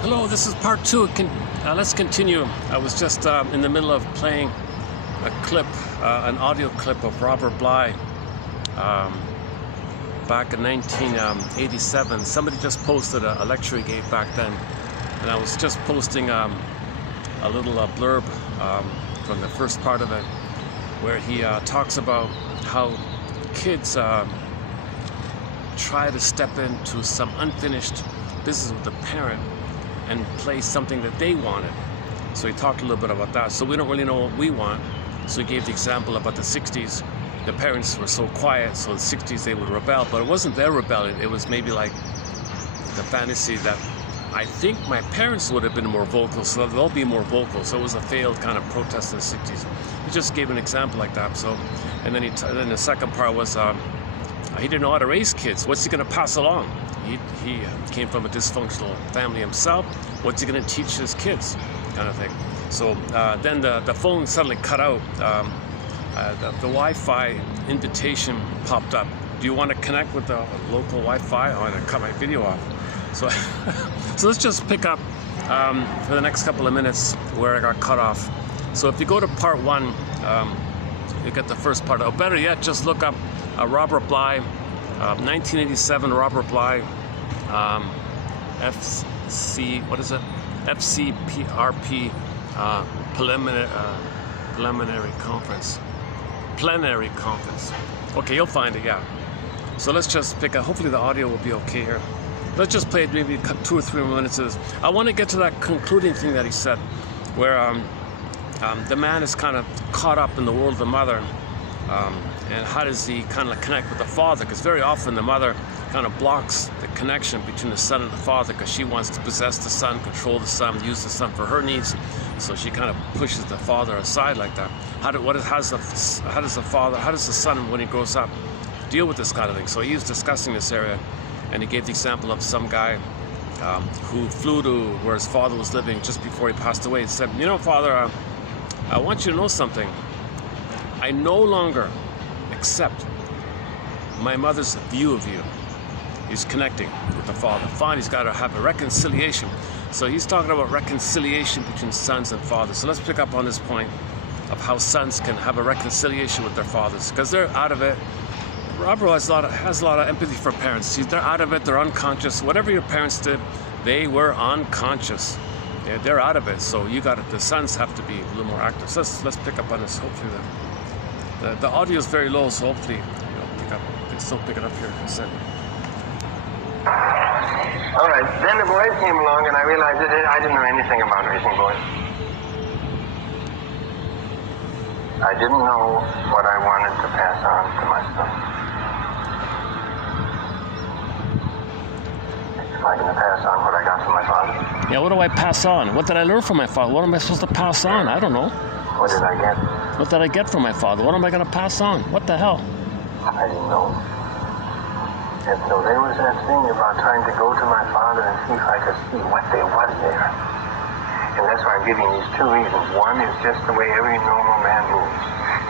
Hello, this is part two. Let's continue. I was just in the middle of playing a clip, an audio clip of Robert Bly back in 1987. Somebody just posted a lecture he gave back then, and I was just posting a little blurb from the first part of it, where he talks about how kids try to step into some unfinished business with the parent and play something that they wanted. So he talked a little bit about that. So we don't really know what we want. So he gave the example about the 60s. The parents were so quiet, so the 60s they would rebel, but it wasn't their rebellion. It was maybe like the fantasy that I think my parents would have been more vocal, so they'll be more vocal. So it was a failed kind of protest in the 60s. He just gave an example like that. So, and then then the second part was he didn't know how to raise kids. What's he going to pass along? He came from a dysfunctional family himself. What's he going to teach his kids, kind of thing. So then the phone suddenly cut out. The Wi-Fi invitation popped up. Do you want to connect with the local Wi-Fi? Oh, I cut my video off. So, so let's just pick up for the next couple of minutes where I got cut off. So if you go to part one, you get the first part. Or better yet, just look up Robert Bly, 1987 Robert Bly, FC, what is it? FCPRP preliminary conference. Plenary conference. Okay, you'll find it, yeah. So let's just pick up, hopefully the audio will be okay here. Let's just play maybe 2 or 3 more minutes of this. I want to get to that concluding thing that he said, where the man is kind of caught up in the world of the mother, and how does he kind of connect with the father? Because very often the mother kind of blocks the connection between the son and the father, because she wants to possess the son, control the son, use the son for her needs. So she kind of pushes the father aside like that. How does the son, when he grows up, deal with this kind of thing? So he was discussing this area, and he gave the example of some guy who flew to where his father was living just before he passed away. He said, you know, Father, I want you to know something. I no longer accept my mother's view of you. He's connecting with the father. Fine, he's got to have a reconciliation. So he's talking about reconciliation between sons and fathers. So let's pick up on this point of how sons can have a reconciliation with their fathers, because they're out of it. Robert has a lot of empathy for parents. They're out of it, they're unconscious. Whatever your parents did, they were unconscious. They're out of it. So the sons have to be a little more active. So let's pick up on this. Hopefully the audio is very low, so hopefully you still pick it up here. All right, then the boys came along, and I realized that I didn't know anything about raising boys. I didn't know what I wanted to pass on to my son. Am I going to pass on what I got from my father? Yeah, what do I pass on? What did I learn from my father? What am I supposed to pass on? I don't know. What did I get? What did I get from my father? What am I going to pass on? What the hell? I didn't know. And so there was that thing about trying to go to my father and see if I could see what there was there. And that's why I'm giving these 2 reasons. One is just the way every normal man moves.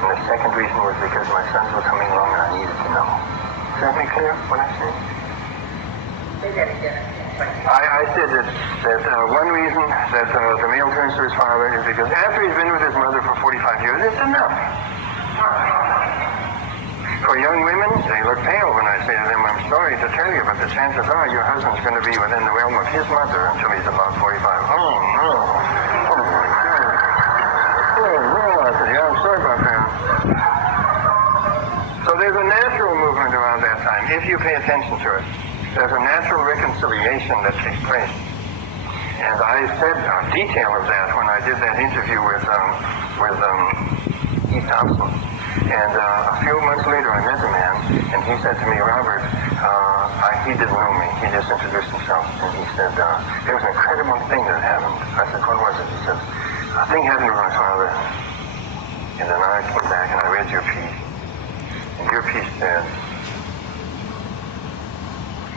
And the second reason was because my sons were coming along and I needed to know. Is that make clear what I said? Say that again. I said that one reason that the male turns to his father is because after he's been with his mother for 45 years, it's enough. For young women, they look pale when I say to them, I'm sorry to tell you, but the chances are your husband's going to be within the realm of his mother until he's about 45. Oh, no. Oh, my God. Oh, no. I said, yeah, I'm sorry about that. So there's a natural movement around that time, if you pay attention to it. There's a natural reconciliation that takes place. And I said a detail of that when I did that interview with E. Thompson. And a few months later, I met the man, and he said to me, Robert, he didn't know me. He just introduced himself. And he said, there was an incredible thing that happened. I said, what was it? He said, a thing happened with my father. And then I came back and I read your piece. And your piece said,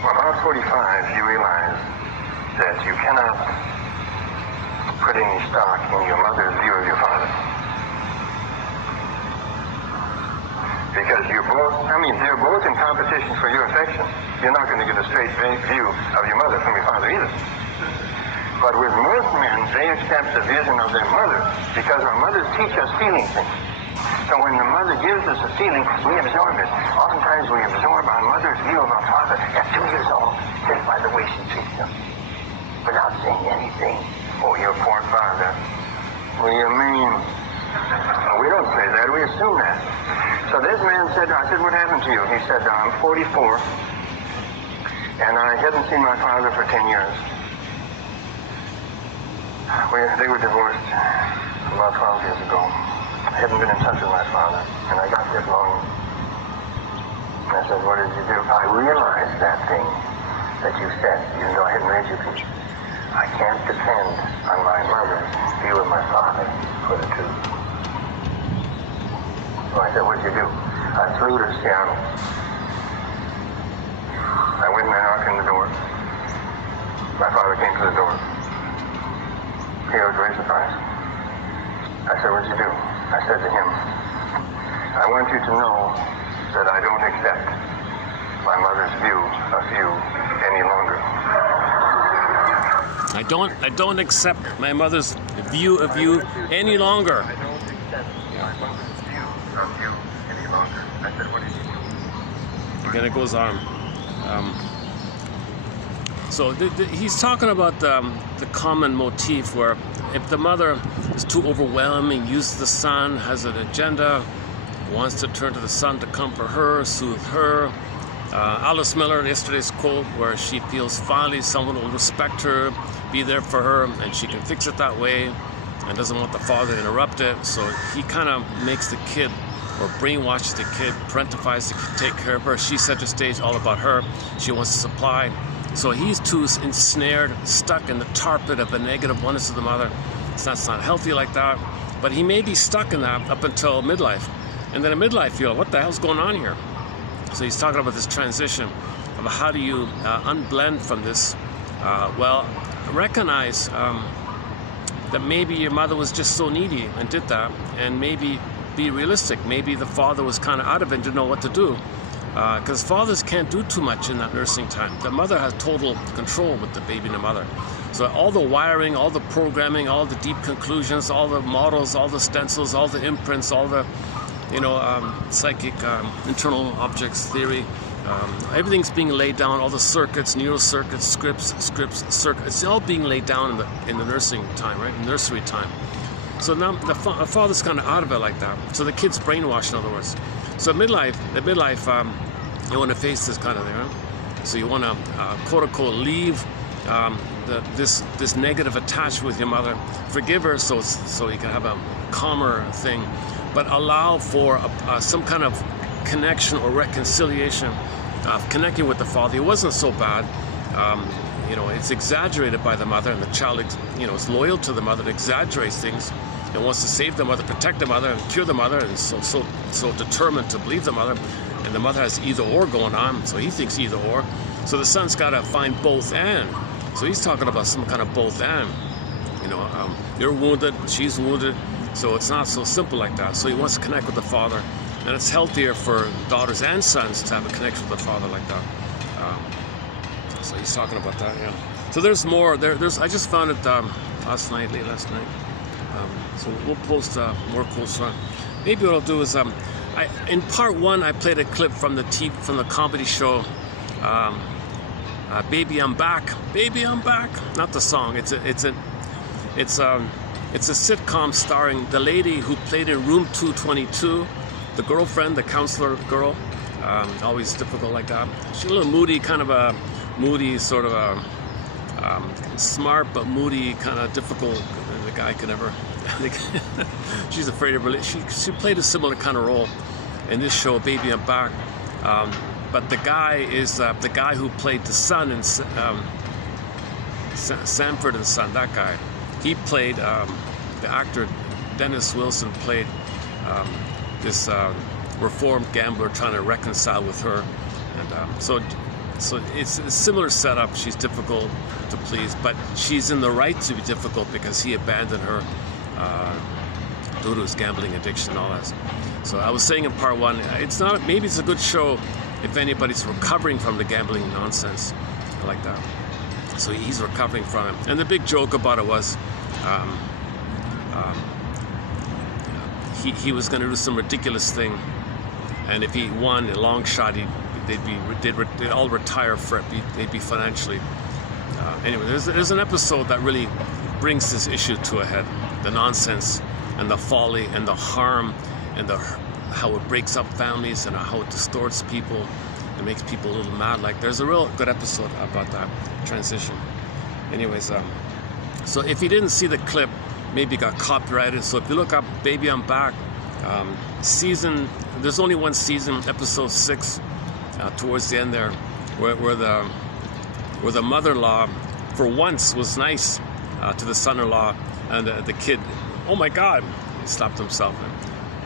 well, about 45, you realize that you cannot put any stock in your mother's view of your father. Because you're both, they're both in competition for your affection. You're not going to get a straight view of your mother from your father either. But with most men, they accept the vision of their mother because our mothers teach us feeling things. So when the mother gives us a feeling, we absorb it. Oftentimes we absorb our mother's view of our father at 2 years old just by the way she treats him. Without saying anything. Oh, your poor father. What do you mean? We don't say that, we assume that. So this man said, I said, what happened to you? He said, I'm 44, and I haven't seen my father for 10 years. They were divorced about 12 years ago. I haven't been in touch with my father, and I got this longing. I said, what did you do? I realized that thing that you said, even though I hadn't read your picture. I can't depend on my mother's view of my father for the truth. So I said, what did you do? I flew to Seattle. I went and I knocked on the door. My father came to the door. He was very surprised. I said, what did you do? I said to him, I want you to know that I don't accept my mother's view of you any longer. I don't accept my mother's view of you any longer. I don't accept my mother's view of you any longer. I said, what did you do? Again, it goes on. So he's talking about the common motif where if the mother is too overwhelming, uses the son, has an agenda, wants to turn to the son to comfort her, soothe her. Alice Miller, yesterday's quote, where she feels finally someone will respect her, be there for her, and she can fix it that way, and doesn't want the father to interrupt it. So he kind of makes the kid, or brainwashes the kid, parentifies the kid, take care of her. She set the stage all about her. She wants to supply. So he's too ensnared, stuck in the tar pit of the negative oneness of the mother. That's not healthy like that. But he may be stuck in that up until midlife. And then in midlife, you're like, what the hell's going on here? So he's talking about this transition of how do you unblend from this. Well, recognize that maybe your mother was just so needy and did that, and maybe be realistic. Maybe the father was kind of out of it and didn't know what to do. Because fathers can't do too much in that nursing time. The mother has total control with the baby and the mother. So all the wiring, all the programming, all the deep conclusions, all the models, all the stencils, all the imprints, all the psychic internal objects theory, everything's being laid down, all the circuits, neural circuits, scripts, circuits, it's all being laid down in the nursing time, right? Nursery time. So now the father's kind of out of it like that. So the kid's brainwashed, in other words. So at midlife, you want to face this kind of thing, right? So you want to, quote unquote, leave this negative attachment with your mother, forgive her so you can have a calmer thing, but allow for some kind of connection or reconciliation, connecting with the father. It wasn't so bad. It's exaggerated by the mother, and the child, is loyal to the mother, exaggerates things, and wants to save the mother, protect the mother, and cure the mother, and so determined to believe the mother. And the mother has either or going on, so he thinks either or. So the son's got to find both and. So he's talking about some kind of both and. You're wounded, she's wounded, so it's not so simple like that. So he wants to connect with the father, and it's healthier for daughters and sons to have a connection with the father like that. So he's talking about that, yeah. So there's more. I just found it late last night. So we'll post more quotes on. Maybe what I'll do is, in part one, I played a clip from the comedy show, "Baby I'm Back." Baby I'm Back. Not the song. It's a sitcom starring the lady who played in Room 222, the girlfriend, the counselor girl. Always difficult like that. She's a little moody, kind of a moody sort of a smart but moody, kind of difficult. The guy could never. She's afraid of her. She played a similar kind of role in this show, Baby I'm Back. But the guy is the guy who played the son in Sanford and Son. That guy. He played the actor Dennis Wilson played this reformed gambler trying to reconcile with her, and so it's a similar setup. She's difficult to please, but she's in the right to be difficult because he abandoned her due to his gambling addiction and all that. So I was saying in part one, maybe it's a good show if anybody's recovering from the gambling nonsense. I like that. So he's recovering from it. And the big joke about it was he was going to do some ridiculous thing, and if he won a long shot, they'd all retire for it. They'd be financially. Anyway, there's an episode that really brings this issue to a head: the nonsense and the folly and the harm and how it breaks up families and how it distorts people and makes people a little mad. Like, there's a real good episode about that transition. Anyways, so if you didn't see the clip, maybe it got copyrighted. So if you look up "Baby I'm Back," there's only one season, episode 6, towards the end there, where the mother-in-law for once was nice to the son-in-law, and the kid, oh my God, he slapped himself.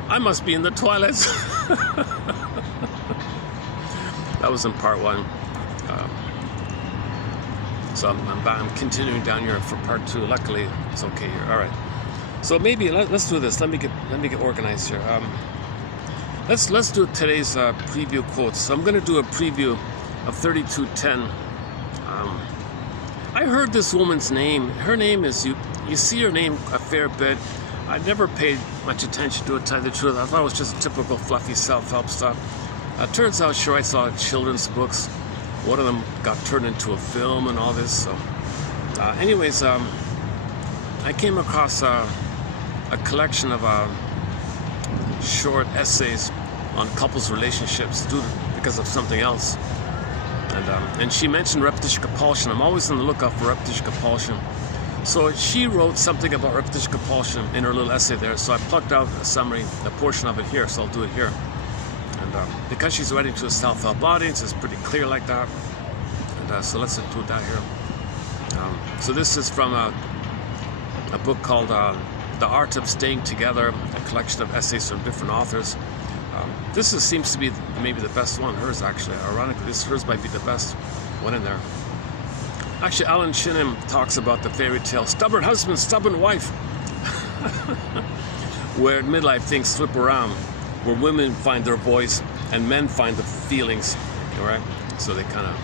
I must be in the toilets. That was in part 1. So I'm continuing down here for part 2. Luckily, it's okay here. All right. So maybe let's do this. Let me get organized here. Let's do today's preview quotes. So I'm going to do a preview of 3210. I heard this woman's name. Her name is, you see her name a fair bit. I never paid much attention to it, to tell you the truth. I thought it was just typical fluffy self-help stuff. Turns out she writes a lot of children's books. One of them got turned into a film and all this. So, anyways, I came across a collection of short essays on couples' relationships because of something else. And she mentioned repetition compulsion. I'm always on the lookout for repetition compulsion. So she wrote something about repetition compulsion in her little essay there. So I plucked out a summary, a portion of it here. So I'll do it here. And because she's writing to a self-help audience, it's pretty clear like that. And so let's include that here. So this is from a book called The Art of Staying Together, a collection of essays from different authors. This seems to be maybe the best one. Hers, actually. Ironically, hers might be the best one in there. Actually, Alan Shinham talks about the fairy tale stubborn husband, stubborn wife, where midlife things flip around, where women find their voice and men find the feelings. All right, so they kind of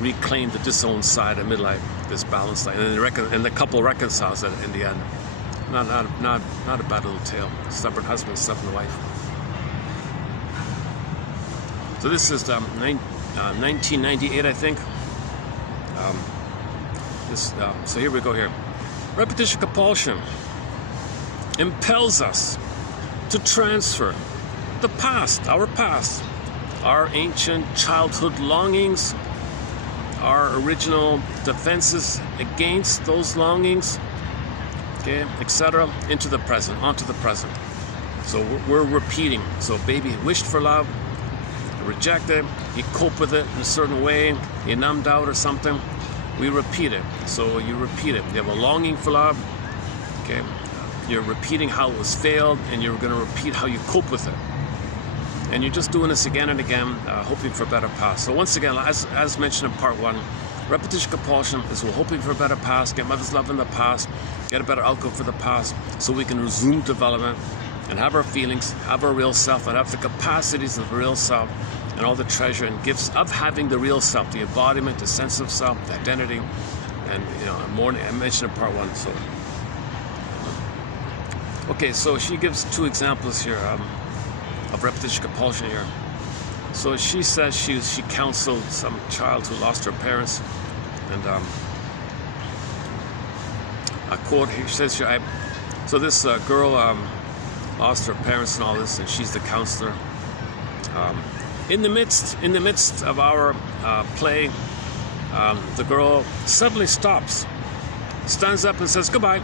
reclaim the disowned side of midlife, this balance line, and the couple reconciles it in the end. Not a bad little tale. Stubborn husband, stubborn wife. So this is 1998, I think. So here we go here. Repetition compulsion impels us to transfer the past, our ancient childhood longings, our original defenses against those longings, okay, etc., into the present, onto the present. So we're repeating. So baby wished for love, rejected, you cope with it in a certain way, you numbed out or something. We repeat it. So you repeat it. You have a longing for love, okay? You're repeating how it was failed, and you're going to repeat how you cope with it. And you're just doing this again and again, hoping for a better past. So once again, as mentioned in part 1, repetition compulsion is we're hoping for a better past, get mother's love in the past, get a better outcome for the past, so we can resume development and have our feelings, have our real self, and have the capacities of the real self, and all the treasure and gifts of having the real self, the embodiment, the sense of self, the identity, and I mentioned in part 1. So, okay, so she gives 2 examples here of repetition compulsion here. So she says she counseled some child who lost her parents, and a quote here says here, so this girl lost her parents and all this, and she's the counselor. In the midst of our play, the girl suddenly stops, stands up and says goodbye.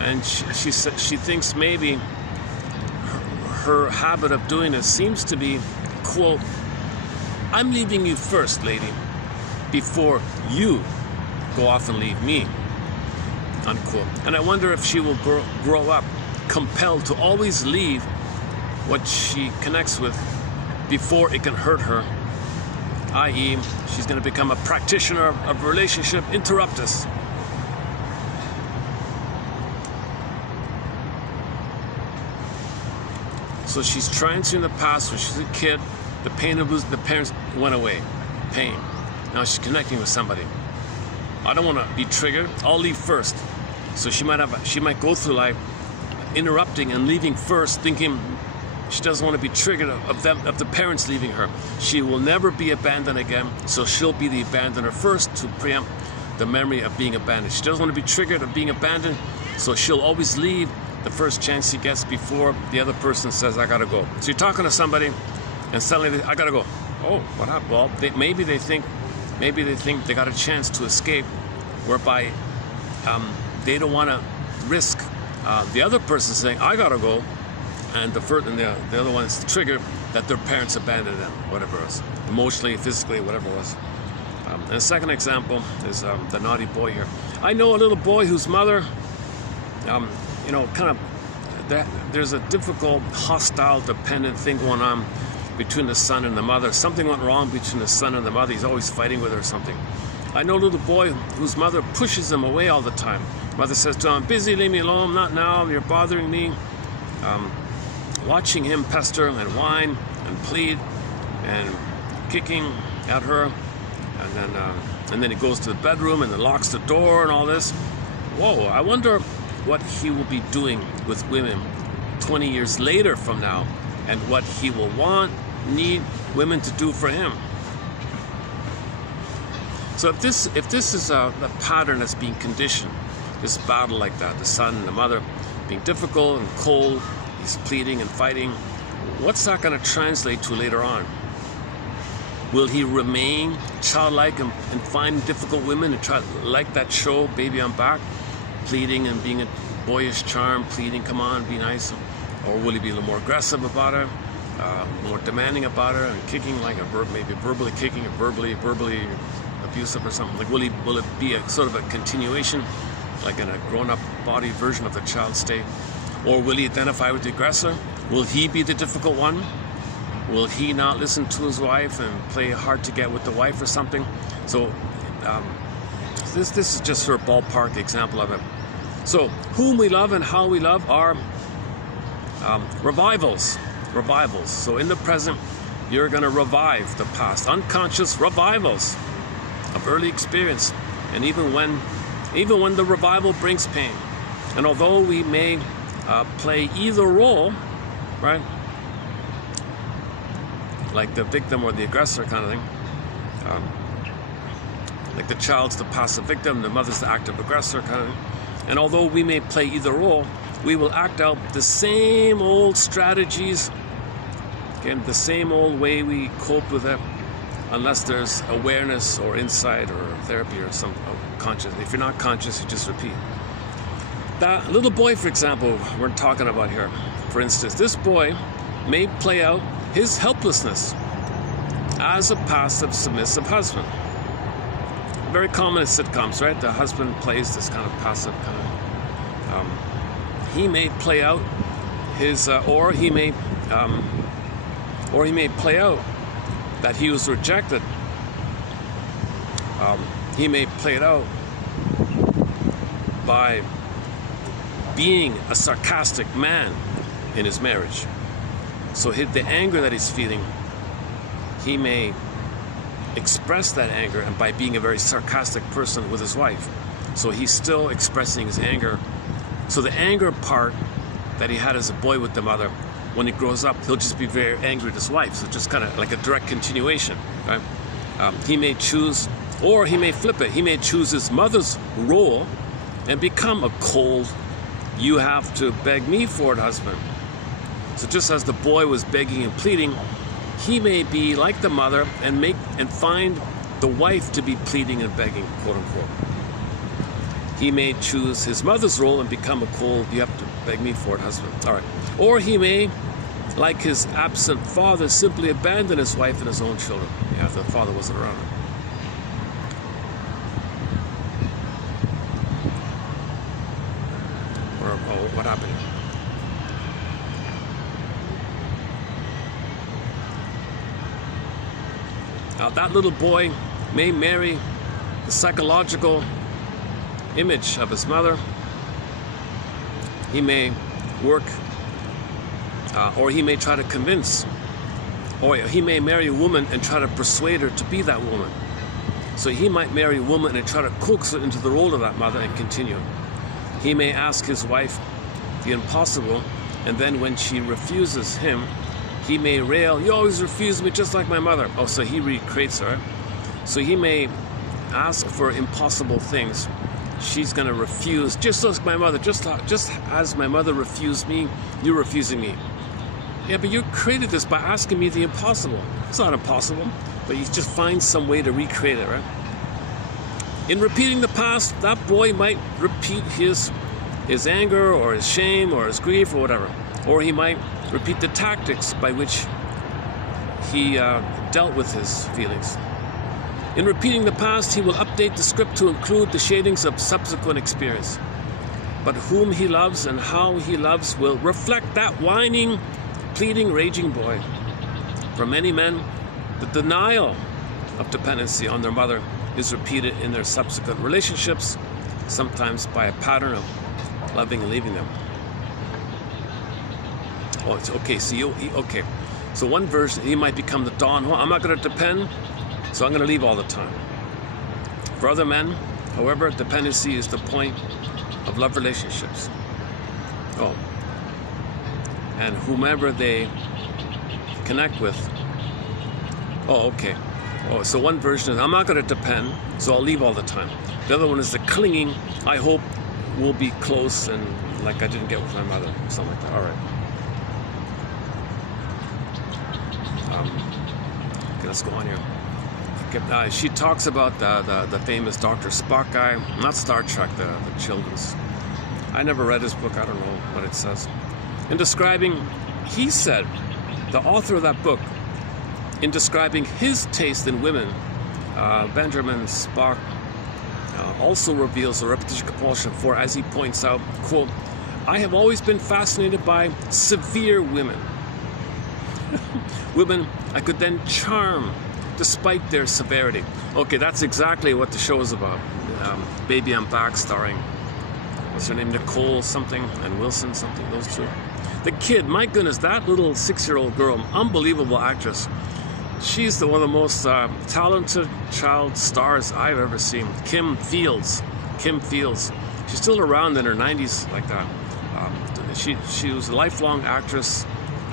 And she thinks maybe her habit of doing this seems to be, quote, I'm leaving you first, lady, before you go off and leave me, unquote. And I wonder if she will grow up compelled to always leave what she connects with before it can hurt her, i.e., she's going to become a practitioner of relationship interruptus. So she's trying to, in the past, when she's a kid, the pain of losing the parents went away. Pain. Now she's connecting with somebody. I don't want to be triggered. I'll leave first. So she might go through life interrupting and leaving first, thinking she doesn't want to be triggered of the parents leaving her. She will never be abandoned again, so she'll be the abandoner first to preempt the memory of being abandoned. She doesn't want to be triggered of being abandoned, so she'll always leave the first chance she gets before the other person says, I gotta go. So you're talking to somebody, and suddenly I gotta go. Oh, what happened? Well, maybe they think they got a chance to escape, whereby they don't want to risk the other person saying, I gotta go, and the other one's triggered that their parents abandoned them, whatever it was, emotionally, physically, whatever it was. And the second example is the naughty boy here. I know a little boy whose mother, there's a difficult, hostile, dependent thing going on between the son and the mother. Something went wrong between the son and the mother. He's always fighting with her or something. I know a little boy whose mother pushes him away all the time. Mother says to him, I'm busy, leave me alone, not now, you're bothering me. Watching him pester and whine and plead and kicking at her. And then he goes to the bedroom and then locks the door and all this. Whoa, I wonder what he will be doing with women 20 years later from now, and what he will need women to do for him. So if this is a pattern that's being conditioned, this battle like that, the son and the mother being difficult and cold, he's pleading and fighting, what's that going to translate to later on? Will he remain childlike and find difficult women and try, like that show, Baby I'm Back, pleading and being a boyish charm, pleading, come on, be nice? Or will he be a little more aggressive about her, more demanding about her, and kicking like maybe verbally kicking or verbally abusive or something? Like, will it be a sort of a continuation, like in a grown-up body version of the child state? Or will he identify with the aggressor? Will he be the difficult one? Will he not listen to his wife and play hard to get with the wife or something? So this is just sort of ballpark example of it. So whom we love and how we love are revivals. So in the present, you're going to revive the past. Unconscious revivals of early experience, and even when the revival brings pain. And although we may play either role, right? Like the victim or the aggressor kind of thing. Like the child's the passive victim, the mother's the active aggressor kind of thing. And although we may play either role, we will act out the same old strategies, again, the same old way we cope with it, unless there's awareness or insight or therapy or some conscious. If you're not conscious, you just repeat. That little boy, for example, we're talking about here. For instance, this boy may play out his helplessness as a passive, submissive husband. Very common in sitcoms, right? The husband plays this kind of passive kind of. He may play out his, or he may play out that he was rejected. He may play it out by being a sarcastic man in his marriage. So the anger that he's feeling, he may express that anger and by being a very sarcastic person with his wife. So he's still expressing his anger. So the anger part that he had as a boy with the mother, when he grows up, he'll just be very angry at his wife. So just kind of like a direct continuation, right? He may choose, or he may flip it. He may choose his mother's role and become a cold, you have to beg me for it husband. So just as the boy was begging and pleading, he may be like the mother and find the wife to be pleading and begging, quote unquote. He may choose his mother's role and become a cold, you have to beg me for it husband. All right. Or he may, like his absent father, simply abandon his wife and his own children after the father wasn't around. Or what happened? Now that little boy may marry the psychological image of his mother. He may work, or he may try to convince, or he may marry a woman and try to persuade her to be that woman. So he might marry a woman and try to coax her into the role of that mother and continue. He may ask his wife the impossible, and then when she refuses him, he may rail, "You always refuse me just like my mother." Oh, so he recreates her. So he may ask for impossible things. She's going to refuse, just like my mother, just as my mother refused me, you're refusing me. Yeah, but you created this by asking me the impossible. It's not impossible, but you just find some way to recreate it, right? In repeating the past, that boy might repeat his anger or his shame or his grief or whatever. Or he might repeat the tactics by which he dealt with his feelings. In repeating the past, he will update the script to include the shadings of subsequent experience. But whom he loves and how he loves will reflect that whining, pleading, raging boy. For many men, the denial of dependency on their mother is repeated in their subsequent relationships, sometimes by a pattern of loving and leaving them. Oh, it's okay. Okay. So one version, he might become the Don Juan. I'm not going to depend, so I'm going to leave all the time. For other men, however, dependency is the point of love relationships. Oh. And whomever they connect with. Oh, okay. Oh, so one version is, I'm not going to depend, so I'll leave all the time. The other one is the clinging. I hope we'll be close and like I didn't get with my mother, something like that. All right. Okay, let's go on here. Okay, she talks about the famous Dr. Spock guy, not Star Trek, the children's. I never read his book. I don't know what it says. In describing, he said, the author of that book, in describing his taste in women, Benjamin Spock also reveals a repetition compulsion for, as he points out, quote, "I have always been fascinated by severe women. Women I could then charm despite their severity." Okay, that's exactly what the show is about. Baby, I'm Back, starring, what's her name, Nicole something and Wilson something, those two. The kid, my goodness, that little 6-year-old girl, unbelievable actress. She's one of the most talented child stars I've ever seen. Kim Fields. She's still around in her 90s like that. She was a lifelong actress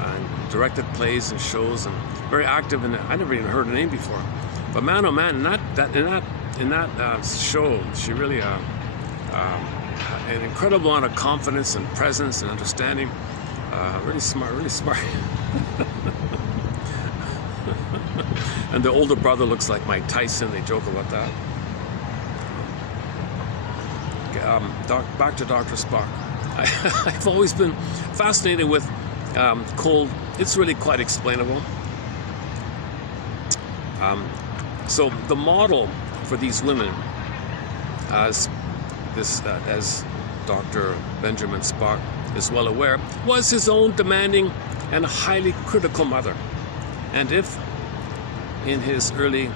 and directed plays and shows and very active in it. I never even heard her name before. But man, oh man, in that show, she really an incredible amount of confidence and presence and understanding. Really smart. And the older brother looks like Mike Tyson. They joke about that. Okay, back to Dr. Spock. I've always been fascinated with cold. It's really quite explainable. So the model for these women, as Dr. Benjamin Spock is well aware, was his own demanding and highly critical mother. And if in his early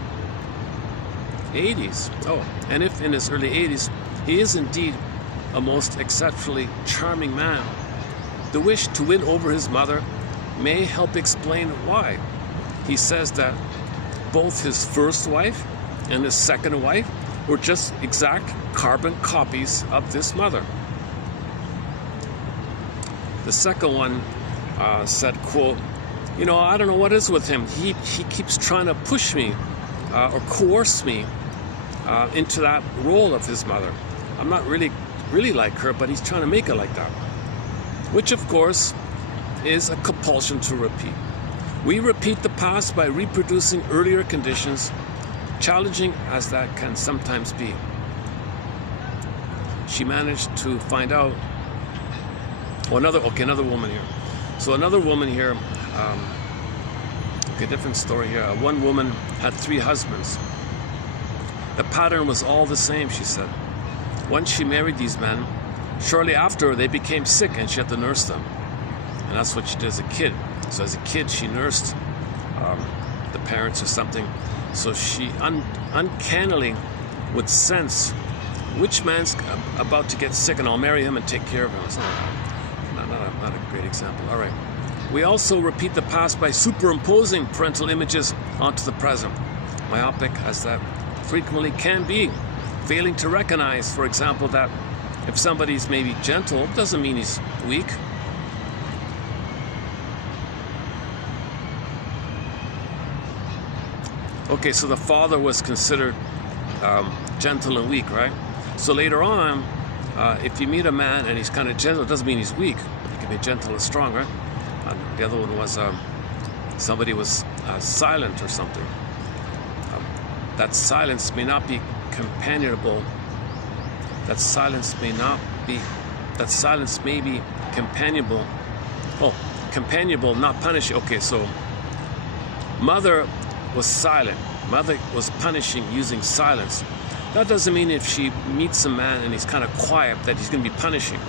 80s, he is indeed a most exceptionally charming man, the wish to win over his mother may help explain why. He says that both his first wife and his second wife were just exact carbon copies of this mother. The second one said, quote, I don't know what is with him. He keeps trying to push me or coerce me into that role of his mother. I'm not really like her, but he's trying to make it like that. Which, of course, is a compulsion to repeat. We repeat the past by reproducing earlier conditions, challenging as that can sometimes be. She managed to find out. Another woman here. So another woman here. Different story here. One woman had 3 husbands. The pattern was all the same, she said. Once she married these men, shortly after they became sick and she had to nurse them. And that's what she did as a kid. So as a kid, she nursed the parents or something. So she uncannily would sense which man's about to get sick and I'll marry him and take care of him. It's not a great example. All right. We also repeat the past by superimposing parental images onto the present. Myopic as that frequently can be failing to recognize, for example, that if somebody's maybe gentle, doesn't mean he's weak. Okay, so the father was considered gentle and weak, right? So later on, if you meet a man and he's kind of gentle, it doesn't mean he's weak. He can be gentle and strong, right? The other one was somebody was silent or something. That silence may not be companionable. That silence may be companionable. Oh, companionable, not punishing. Okay, so mother was silent. Mother was punishing using silence. That doesn't mean if she meets a man and he's kind of quiet that he's going to be punishing.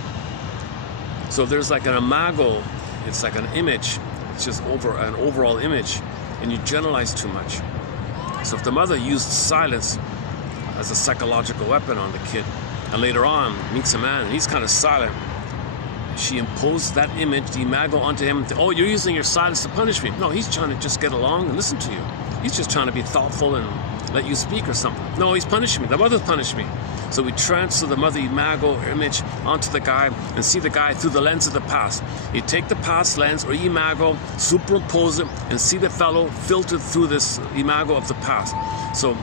So there's like an imago, it's like an image, it's just an overall image, and you generalize too much. So if the mother used silence as a psychological weapon on the kid, and later on meets a man and he's kind of silent, she imposed that image, the imago, onto him. Oh, you're using your silence to punish me. No, he's trying to just get along and listen to you. He's just trying to be thoughtful and let you speak or something. No, he's punishing me. The mother's punishing me. So we transfer the mother imago or image onto the guy and see the guy through the lens of the past. You take the past lens or imago, superimpose it, and see the fellow filtered through this imago of the past. So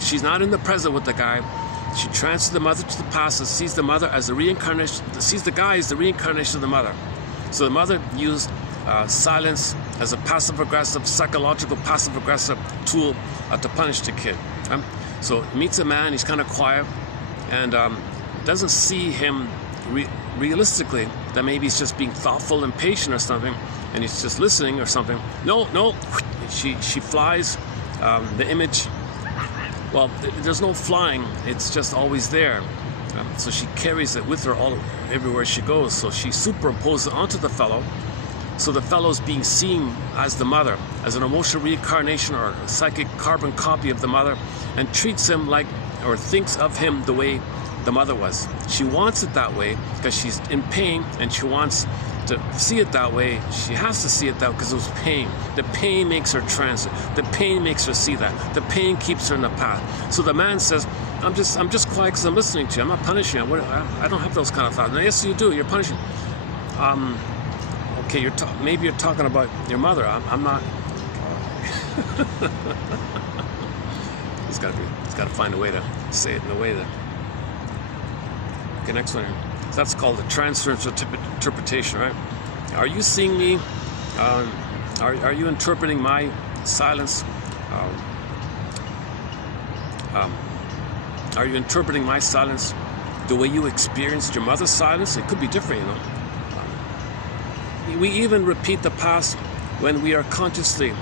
she's not in the present with the guy. She transfers the mother to the past and sees the mother as a reincarnation, sees the guy as the reincarnation of the mother. So the mother used silence as a passive-aggressive, psychological passive-aggressive tool to punish the kid. So he meets a man, he's kind of quiet, and doesn't see him realistically that maybe he's just being thoughtful and patient or something, and he's just listening or something. No, she flies the image. Well, there's no flying, it's just always there. So she carries it with her everywhere she goes. So she superimposes it onto the fellow. So the fellow's being seen as the mother, as an emotional reincarnation or a psychic carbon copy of the mother, and treats him like, or thinks of him the way the mother was. She wants it that way because she's in pain, and she wants to see it that way. She has to see it that way because it was pain. The pain makes her transit. The pain makes her see that. The pain keeps her in the path. So the man says, I'm just quiet because I'm listening to you. I'm not punishing you. I don't have those kind of thoughts. No, yes, you do. You're punishing. Okay, maybe you're talking about your mother. I'm not. He's got to find a way to say it in a way that. Okay, next one. So that's called the transference interpretation, right? Are you seeing me? Are you interpreting my silence? Are you interpreting my silence the way you experienced your mother's silence? It could be different, you know. We even repeat the past when we are consciously.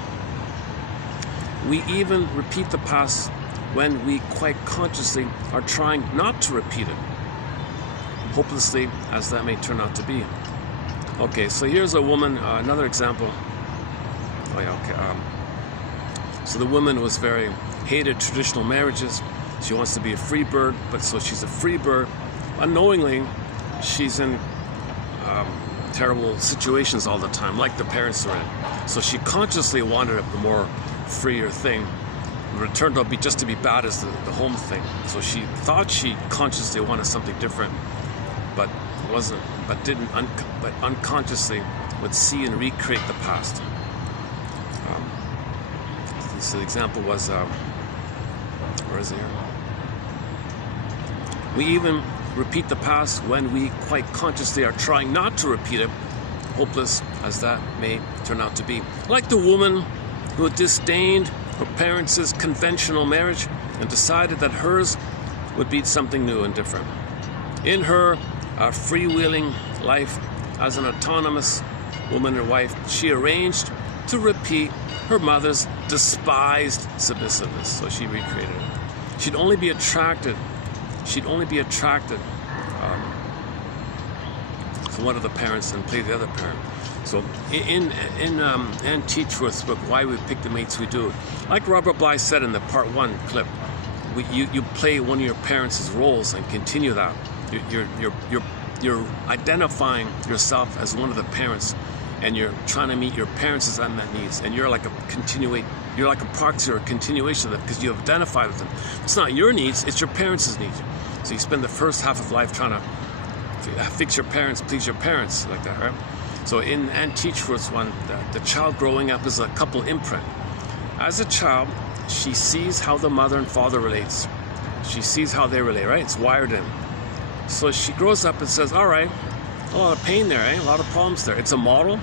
We even repeat the past when we quite consciously are trying not to repeat it, hopelessly as that may turn out to be. Okay, so here's a woman, another example. Oh yeah, okay. So the woman hated traditional marriages. She wants to be a free bird, but so she's a free bird. Unknowingly, she's in terrible situations all the time, like the parents are in. So she consciously wanted a more freer thing. It turned out just to be bad as the home thing. So she thought she consciously wanted something different, but wasn't. But unconsciously would see and recreate the past. So the example was, where is it here? We even repeat the past when we quite consciously are trying not to repeat it, hopeless as that may turn out to be. Like the woman who disdained her parents' conventional marriage and decided that hers would be something new and different. In her freewheeling life as an autonomous woman or wife, she arranged to repeat her mother's despised submissiveness. So she recreated it. She'd only be attracted to one of the parents and play the other parent. So in Ann Teachworth's book, Why We Pick the Mates We Do, like Robert Bly said in the part 1 clip, you play one of your parents' roles and continue that. You're identifying yourself as one of the parents, and you're trying to meet your parents' unmet needs, and you're like a You're like a proxy or a continuation of them because you identify with them. It's not your needs, it's your parents' needs. So you spend the first half of life trying to fix your parents, please your parents, like that, right? So in Anne Teachworth's one, the child growing up is a couple imprint. As a child, she sees how the mother and father relates. She sees how they relate, right? It's wired in. So she grows up and says, all right, a lot of pain there, eh? A lot of problems there. It's a model.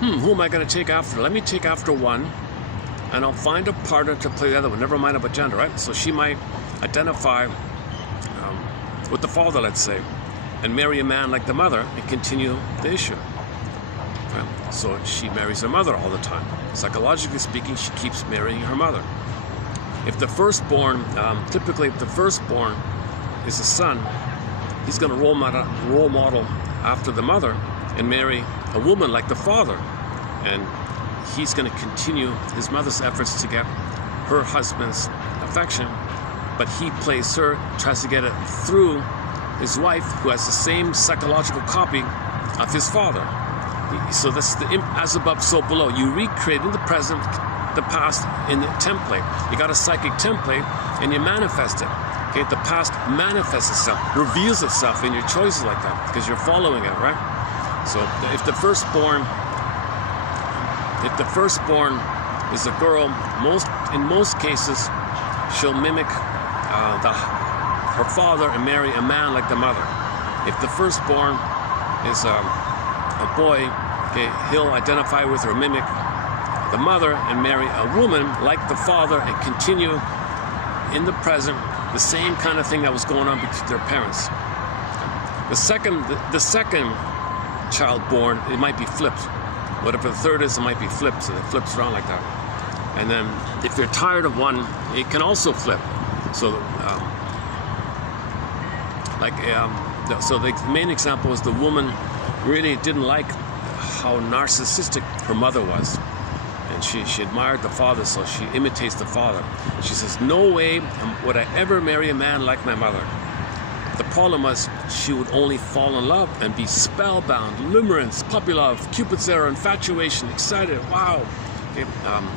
Who am I going to take after? Let me take after one, and I'll find a partner to play the other one. Never mind about gender, right? So she might identify with the father, let's say, and marry a man like the mother and continue the issue. Right? So she marries her mother all the time. Psychologically speaking, she keeps marrying her mother. If the firstborn, typically if the firstborn is a son, he's going to role model after the mother and marry a woman like the father. And he's going to continue his mother's efforts to get her husband's affection, but he plays her, tries to get it through his wife, who has the same psychological copy of his father. So that's the as above, so below. You recreate in the present the past in the template. You got a psychic template and you manifest it. Okay, the past manifests itself, reveals itself in your choices like that because you're following it, right? So if the firstborn is a girl, in most cases, she'll mimic her father and marry a man like the mother. If the firstborn is a boy, okay, he'll identify with or mimic the mother and marry a woman like the father and continue in the present the same kind of thing that was going on between their parents. The second child born, it might be flipped. Whatever the third is, it might be flipped, so it flips around like that. And then if you're tired of one, it can also flip. So so the main example is the woman really didn't like how narcissistic her mother was. And she admired the father, so she imitates the father. She says, no way would I ever marry a man like my mother. The problem was she would only fall in love and be spellbound, limerence, puppy love, Cupid's arrow, infatuation, excited, wow. Okay,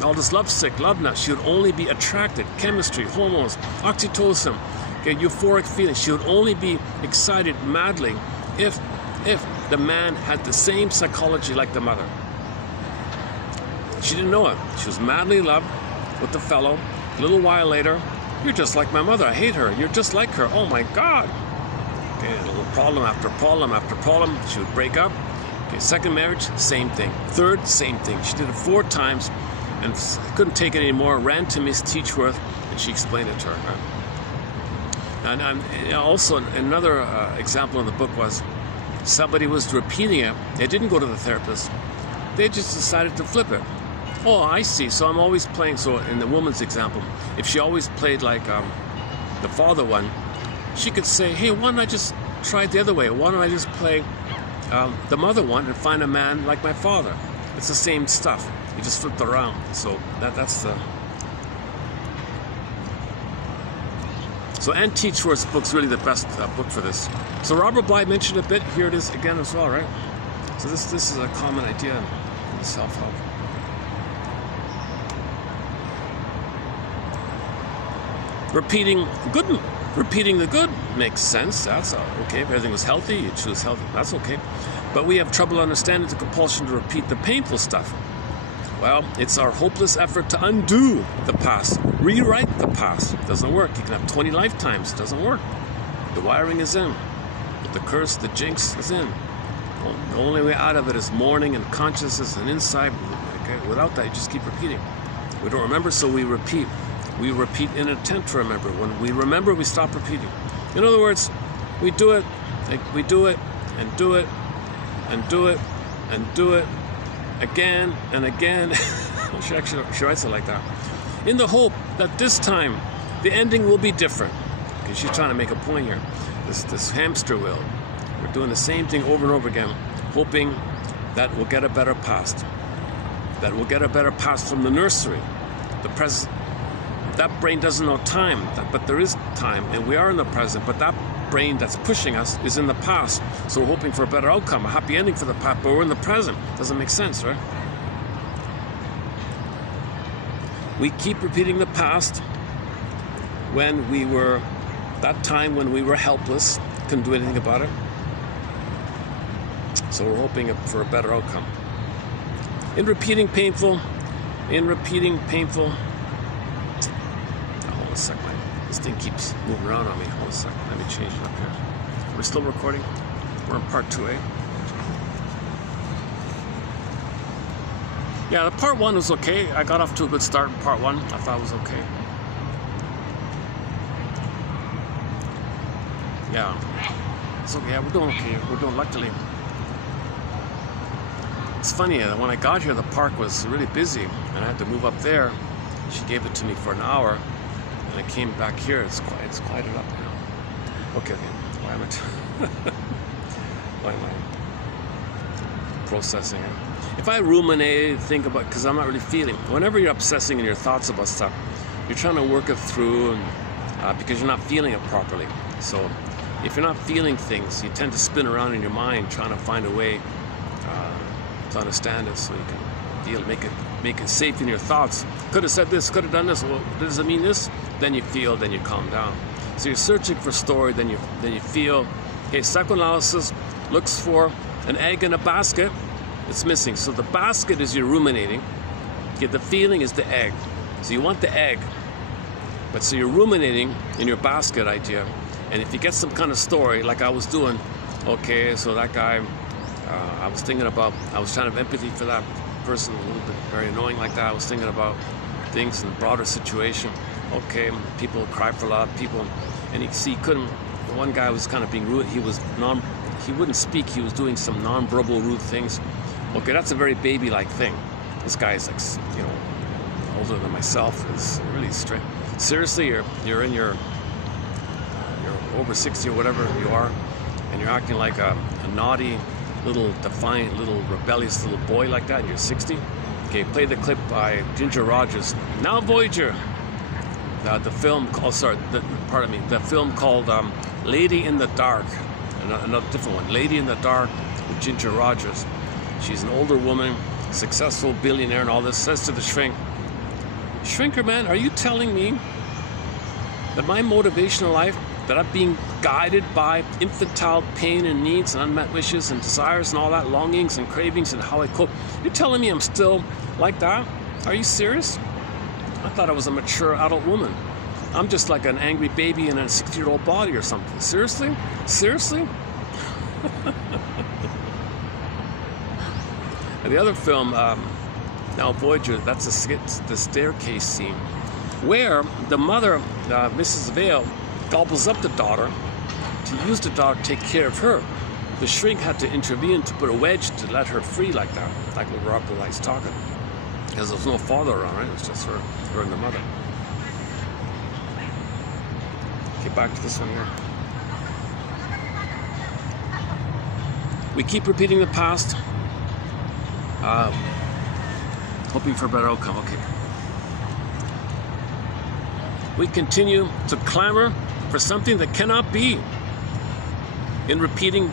all this lovesick, love nut. She would only be attracted, chemistry, hormones, oxytocin, okay, euphoric feelings. She would only be excited madly if the man had the same psychology like the mother. She didn't know it. She was madly in love with the fellow. A little while later, you're just like my mother. I hate her. You're just like her. Oh my God. Okay, a little problem after problem after problem. She would break up. Okay, second marriage, same thing. Third, same thing. She did it 4 times and couldn't take it anymore. Ran to Miss Teachworth and she explained it to her. Right? And also another example in the book was somebody was repeating it. They didn't go to the therapist. They just decided to flip it. Oh, I see. So I'm always playing. So in the woman's example, if she always played like the father one, she could say, hey, why don't I just try it the other way? Why don't I just play the mother one and find a man like my father? It's the same stuff. You just flipped around. So that's the... So Anne Teachworth's book's really the best book for this. So Robert Bly mentioned a bit. Here it is again as well, right? So this is a common idea in self-help. Repeating the good makes sense. That's okay. If everything was healthy, you choose healthy. That's okay. But we have trouble understanding the compulsion to repeat the painful stuff. Well, it's our hopeless effort to undo the past, rewrite the past. It doesn't work. You can have 20 lifetimes. It doesn't work. The wiring is in. But the curse, the jinx is in. The only way out of it is mourning and consciousness and insight. Okay? Without that, you just keep repeating. We don't remember, so we repeat. We repeat in an attempt to remember. When we remember, we stop repeating. In other words, we do it, we do it, and do it, and do it, and do it, again and again. She writes it like that. In the hope that this time, the ending will be different. Because she's trying to make a point here. This hamster wheel. We're doing the same thing over and over again, hoping that we'll get a better past. That we'll get a better past from the nursery. The present. That brain doesn't know time, but there is time, and we are in the present, but that brain that's pushing us is in the past. So we're hoping for a better outcome, a happy ending for the past, but we're in the present. Doesn't make sense, right? We keep repeating the past when we were, that time when we were helpless, couldn't do anything about it. So we're hoping for a better outcome. In repeating painful, oh, hold a second, this thing keeps moving around on me. Hold a second, let me change it up here. We're still recording. We're in part 2A. Yeah, the part 1 was okay. I got off to a good start in part 1. I thought it was okay. Yeah. So yeah, we're doing okay. We're doing, luckily. It's funny, when I got here, the park was really busy, and I had to move up there. She gave it to me for an hour, and I came back here. It's quieted up now. Okay. Why am I processing it? If I ruminate, think about, because I'm not really feeling. Whenever you're obsessing in your thoughts about stuff, you're trying to work it through, and, because you're not feeling it properly. So if you're not feeling things, you tend to spin around in your mind trying to find a way to understand it, so you can feel, make it safe in your thoughts. Could have said this, could have done this. Well, does it mean this? Then you feel, then you calm down. So you're searching for a story, then you feel. Okay, psychoanalysis looks for an egg in a basket. It's missing. So the basket is you're ruminating. Okay, the feeling is the egg. So you want the egg, but so you're ruminating in your basket idea. And if you get some kind of story, like I was doing, okay, so that guy, I was thinking about, I was trying to have empathy for that person, a little bit very annoying like that. I was thinking about things in the broader situation. Okay, people cry for a lot of people, and he couldn't. One guy was kind of being rude. He wouldn't speak. He was doing some non-verbal rude things. Okay, that's a very baby-like thing. This guy is like, older than myself. It's really strange. Seriously, you're over 60 or whatever you are, and you're acting like a naughty, little defiant, little rebellious little boy like that, and you're 60. Okay, play the clip by Ginger Rogers. Now Voyager. The film called, the film called Lady in the Dark. Another different one. Lady in the Dark with Ginger Rogers. She's an older woman, successful billionaire and all this, says to the shrink, "Shrinker man, are you telling me that my motivation in life, that I'm being guided by infantile pain and needs and unmet wishes and desires and all that, longings and cravings and how I cope, you're telling me I'm still like that? Are you serious? I thought I was a mature adult woman. I'm just like an angry baby in a 60-year-old body or something. Seriously? Seriously?" And the other film, Now Voyager, that's the staircase scene, where the mother, Mrs. Vale, gobbles up the daughter to use the daughter to take care of her. The shrink had to intervene to put a wedge to let her free like that, like what Robert Light's talking. Because there was no father around, right? It was just her and the mother. Okay, back to this one here. We keep repeating the past, hoping for a better outcome. Okay. We continue to clamor for something that cannot be. In repeating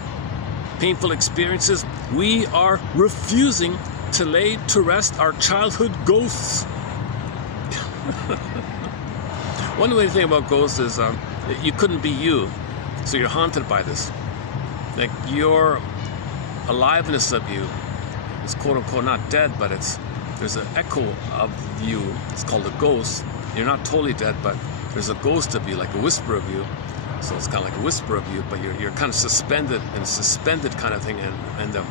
painful experiences, we are refusing to lay to rest our childhood ghosts. One way to think about ghosts is you couldn't be you, so you're haunted by this. Like your aliveness of you is quote unquote not dead, but there's an echo of you. It's called a ghost. You're not totally dead, but there's a ghost of you, like a whisper of you. So it's kind of like a whisper of you, but you're kind of suspended in a suspended kind of thing, and the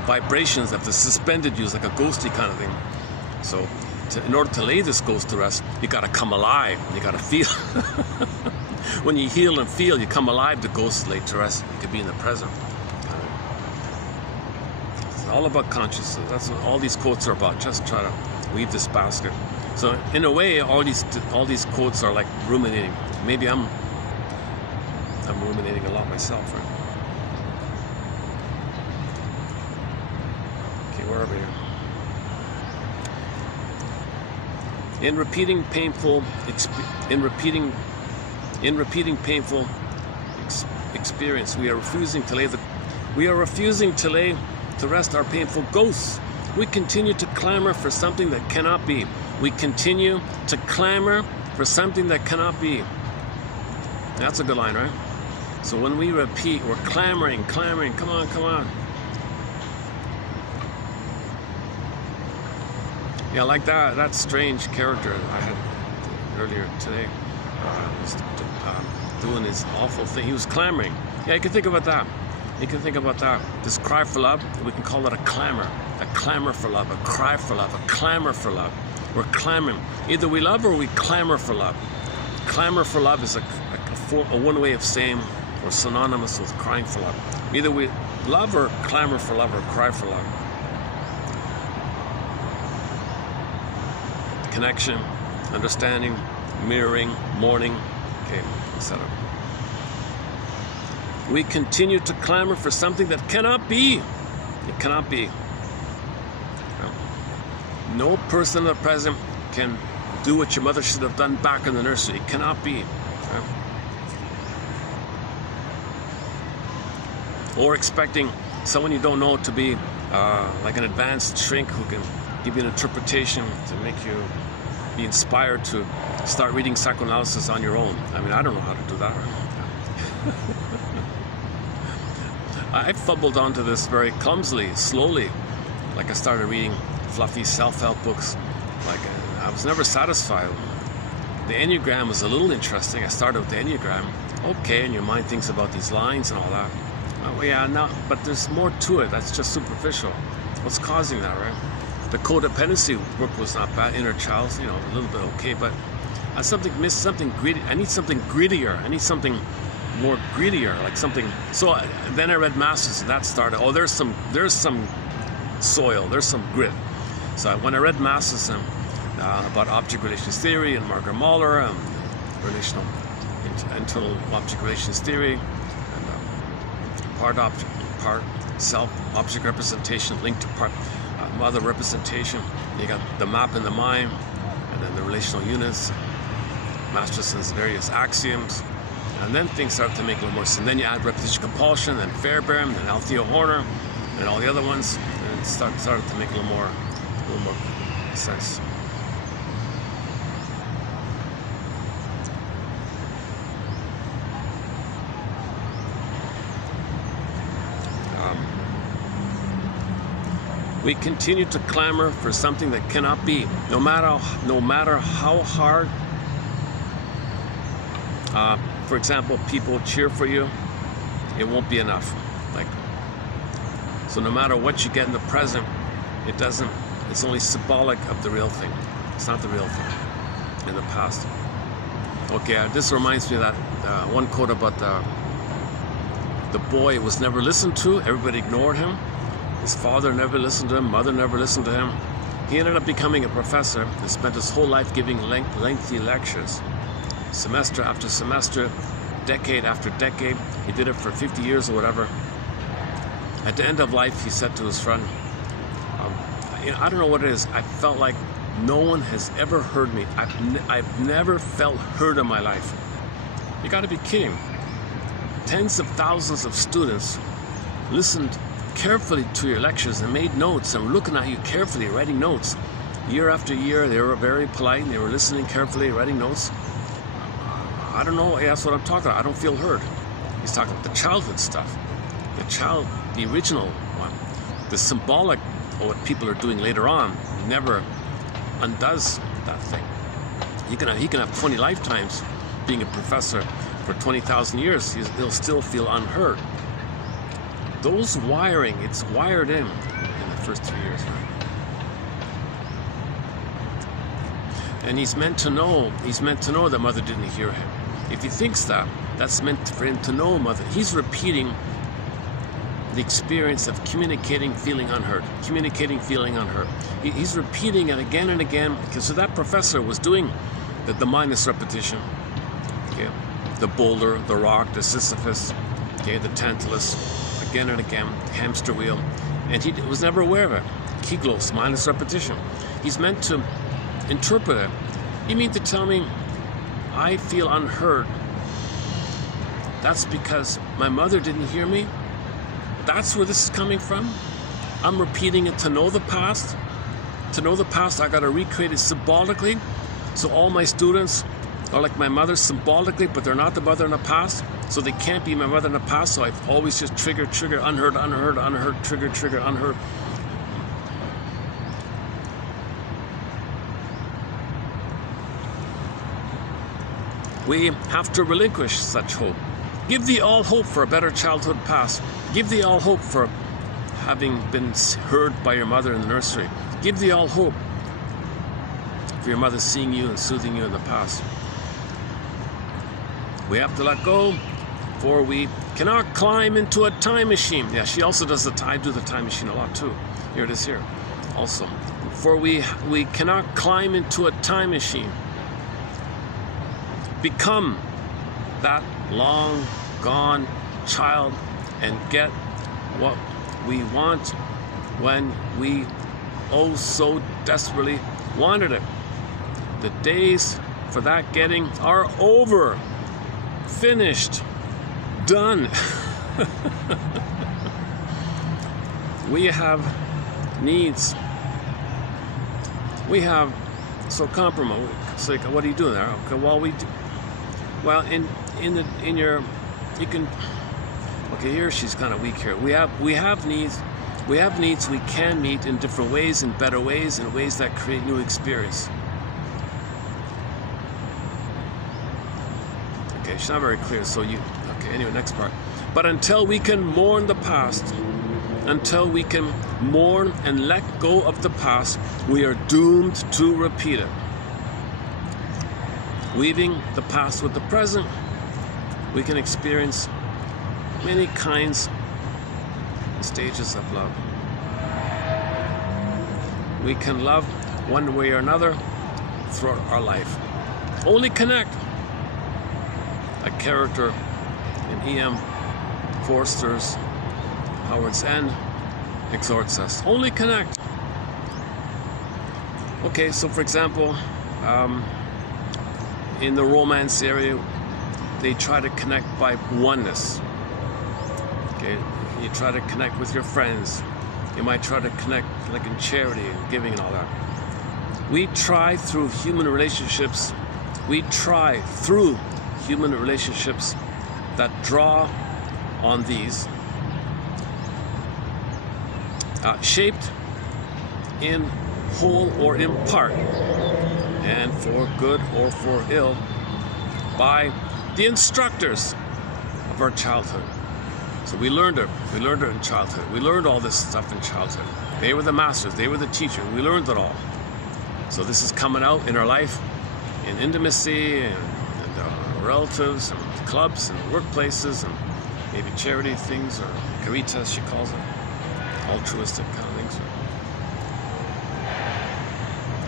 vibrations of the suspended you is like a ghosty kind of thing. So in order to lay this ghost to rest, you got to come alive. You got to feel. When you heal and feel, you come alive. The ghost is laid to rest. You could be in the present. It's all about consciousness. That's what all these quotes are about. Just try to weave this basket. So in a way, all these quotes are like ruminating. Maybe I'm ruminating a lot myself, right? Okay, where are we here? In repeating painful experience, we are refusing to lay to rest our painful ghosts. We continue to clamor for something that cannot be. We continue to clamor for something that cannot be. That's a good line, right? So when we repeat, we're clamoring, clamoring, come on, come on. Yeah, like that strange character I had earlier today. Was doing his awful thing. He was clamoring. Yeah, you can think about that. You can think about that. This cry for love, we can call it a clamor for love, a cry for love, a clamor for love. We're clamoring. Either we love or we clamor for love. Clamor for love is a one way of saying, or synonymous with crying for love. Either we love or clamor for love or cry for love. Connection, understanding, mirroring, mourning, okay, etc. We continue to clamor for something that cannot be. It cannot be. No person in the present can do what your mother should have done back in the nursery. It cannot be. Or expecting someone you don't know to be like an advanced shrink who can give you an interpretation to make you be inspired to start reading psychoanalysis on your own. I mean, I don't know how to do that. I fumbled onto this very clumsily, slowly. Like I started reading fluffy self-help books. Like I was never satisfied. The Enneagram was a little interesting. I started with the Enneagram. Okay, and your mind thinks about these lines and all that. Oh yeah, no, but there's more to it. That's just superficial. What's causing that, right? The codependency work was not bad. Inner child, you know, a little bit okay, but I missed something greedy. I need something greedier. I need something more greedier, like something. So then I read Masters, and that started. Oh, there's some soil. There's some grit. So when I read Masters about object relations theory and Margaret Mahler and internal object relations theory and part self object representation linked to part mother representation. You got the map in the mind, and then the relational units, Masterson's various axioms, and then things start to make a little more sense. And then you add repetition compulsion, and Fairbairn, and Althea Horner, and all the other ones, and it started to make a little more sense. We continue to clamor for something that cannot be. No matter how hard, for example, people cheer for you, it won't be enough. So no matter what you get in the present, it's only symbolic of the real thing. It's not the real thing in the past. Okay, this reminds me of that one quote about the boy was never listened to. Everybody ignored him. His father never listened to him, mother never listened to him. He ended up becoming a professor and spent his whole life giving lengthy lectures. Semester after semester, decade after decade. He did it for 50 years or whatever. At the end of life, he said to his friend, I don't know what it is, I felt like no one has ever heard me. I've never felt heard in my life. You gotta be kidding. Tens of thousands of students listened carefully to your lectures and made notes and were looking at you carefully, writing notes. Year after year, they were very polite, and they were listening carefully, writing notes. I don't know, that's what I'm talking about. I don't feel heard. He's talking about the childhood stuff. The original one. The symbolic, or what people are doing later on, never undoes that thing. He can have 20 lifetimes being a professor for 20,000 years. He'll still feel unheard. Those wiring, it's wired in the first 3 years. And he's meant to know that mother didn't hear him. If he thinks that, that's meant for him to know mother. He's repeating the experience of communicating, feeling unheard. Communicating, feeling unheard. He's repeating it again and again. So that professor was doing the mindless repetition. Okay? The boulder, the rock, the Sisyphus, okay? The Tantalus, again and again, hamster wheel. And he was never aware of it. Kegels, mindless repetition. He's meant to interpret it. You mean to tell me I feel unheard? That's because my mother didn't hear me? That's where this is coming from? I'm repeating it to know the past. To know the past, I got to recreate it symbolically. So all my students are like my mother symbolically, but they're not the mother in the past. So they can't be my mother in the past. So I've always just trigger, unheard, trigger, unheard. We have to relinquish such hope. Give thee all hope for a better childhood past. Give thee all hope for having been heard by your mother in the nursery. Give thee all hope for your mother seeing you and soothing you in the past. We have to let go, for we cannot climb into a time machine. Yeah, she also does I do the time machine a lot too. Here it is here also. For we cannot climb into a time machine. Become that long gone child and get what we want when we oh so desperately wanted it. The days for that getting are over. Finished. Done. We have needs. We have so compromise. It's like, what are you doing there? Okay, well we do. Well, in your, you can. Okay, here she's kind of weak here. We have needs. We have needs we can meet in different ways, in better ways, in ways that create new experience. Okay, she's not very clear. So okay. Anyway, next part. But until we can mourn the past, until we can mourn and let go of the past, we are doomed to repeat it. Weaving the past with the present, we can experience many kinds and stages of love. We can love one way or another throughout our life. Only connect. A character in E.M. Forster's Howard's End exhorts us. Only connect. Okay, so for example, in the romance area, they try to connect by oneness. Okay, you try to connect with your friends. You might try to connect like in charity and giving and all that. We try through human relationships. We try through human relationships that draw on these, shaped in whole or in part, and for good or for ill, by the instructors of our childhood. So we learned it in childhood. We learned all this stuff in childhood. They were the masters, they were the teachers. We learned it all. So this is coming out in our life, in intimacy and relatives and clubs and workplaces and maybe charity things, or caritas she calls it, altruistic kind of things.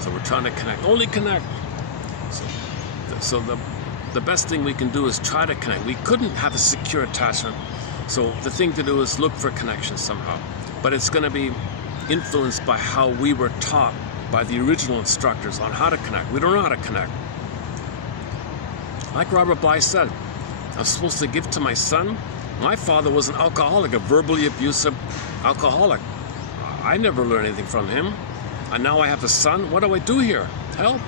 So we're trying to connect. Only connect. So the best thing we can do is try to connect. We couldn't have a secure attachment. So the thing to do is look for connection somehow. But it's going to be influenced by how we were taught by the original instructors on how to connect. We don't know how to connect. Like Robert Bly said, I'm supposed to give to my son. My father was an alcoholic, a verbally abusive alcoholic. I never learned anything from him. And now I have a son. What do I do here? Help.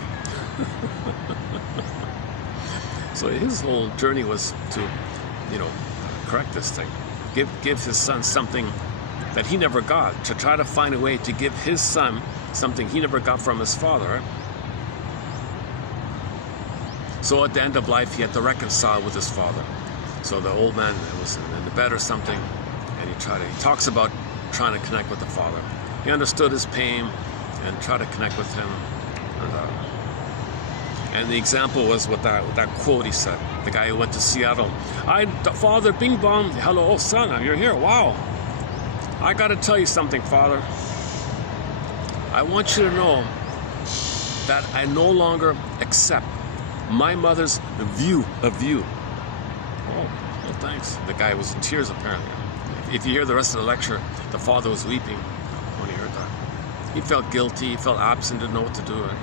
So his whole journey was to, correct this thing. Give his son something that he never got, to try to find a way to give his son something he never got from his father. Right? So at the end of life, he had to reconcile with his father. So the old man was in the bed or something, and he talks about trying to connect with the father. He understood his pain and tried to connect with him. And the example was with that quote he said. The guy who went to Seattle. Father, bing bong, hello, oh son, you're here, wow. I gotta tell you something, Father. I want you to know that I no longer accept my mother's view of you. Oh, well, thanks. The guy was in tears, apparently. If you hear the rest of the lecture, the father was weeping when he heard that. He felt guilty, he felt absent, didn't know what to do. Right?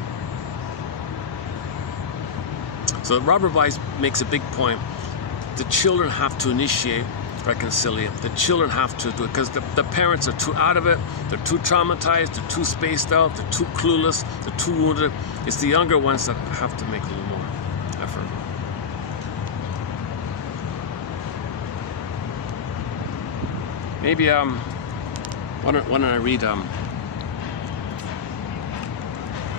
So Robert Weiss makes a big point. The children have to initiate reconciliate. The children have to do it because the parents are too out of it, they're too traumatized, they're too spaced out, they're too clueless, they're too wounded. It's the younger ones that have to make a little more effort. Maybe why don't I read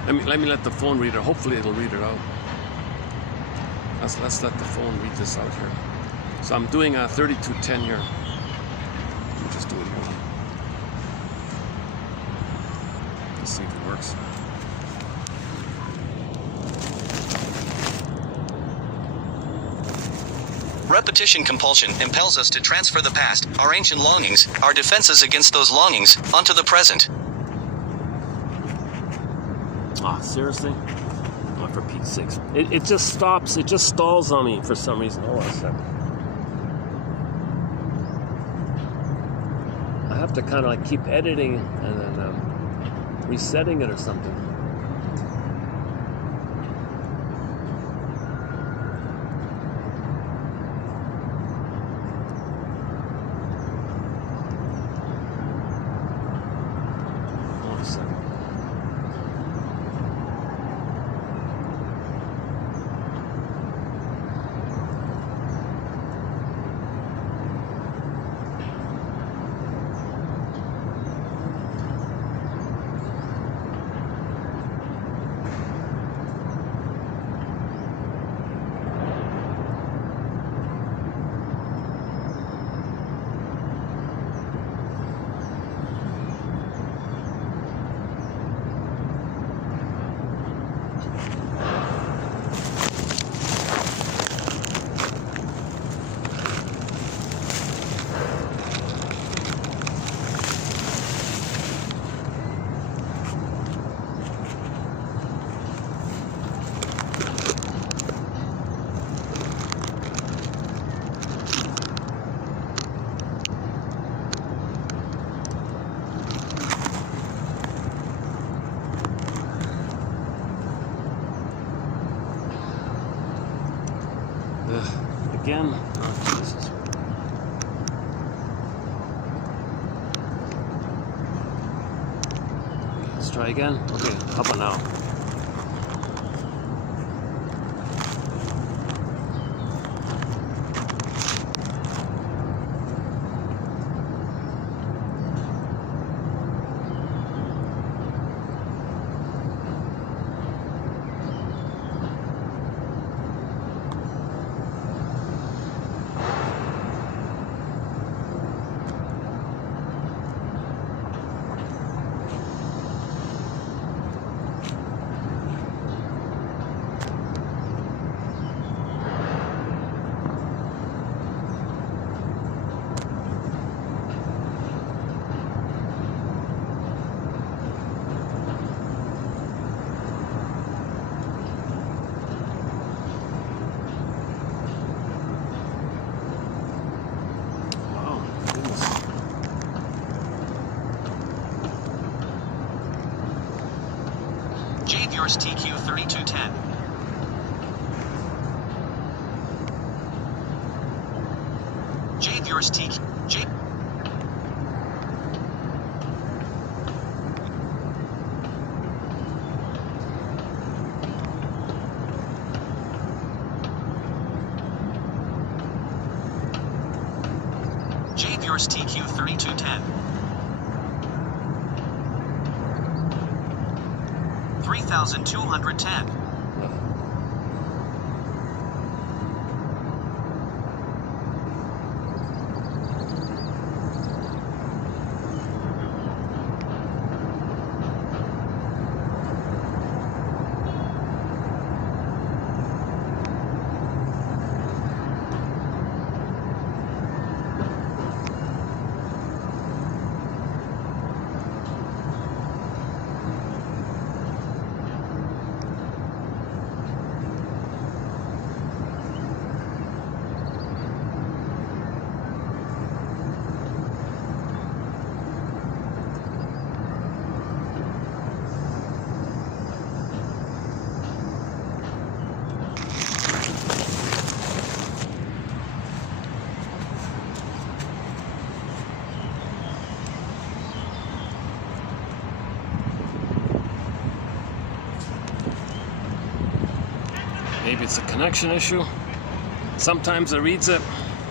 let me let the phone read it. Hopefully it'll read it out. Let's let the phone read this out here. So I'm doing a 3210 here. Let me just do it here. Let's see if it works. Repetition compulsion impels us to transfer the past, our ancient longings, our defenses against those longings, onto the present. Ah, seriously? Oh, for Pete's sakes. It just stops, it just stalls on me for some reason. Hold on a second. I have to kind of like keep editing and then resetting it or something. Hold on a second. Again? Oh, Jesus. Let's try again. Okay, how about now? Yours TQ 3210. Jade yours TQ. Jade. Jade yours TQ 3210. 3,210. maybe it's a connection issue. Sometimes it reads it,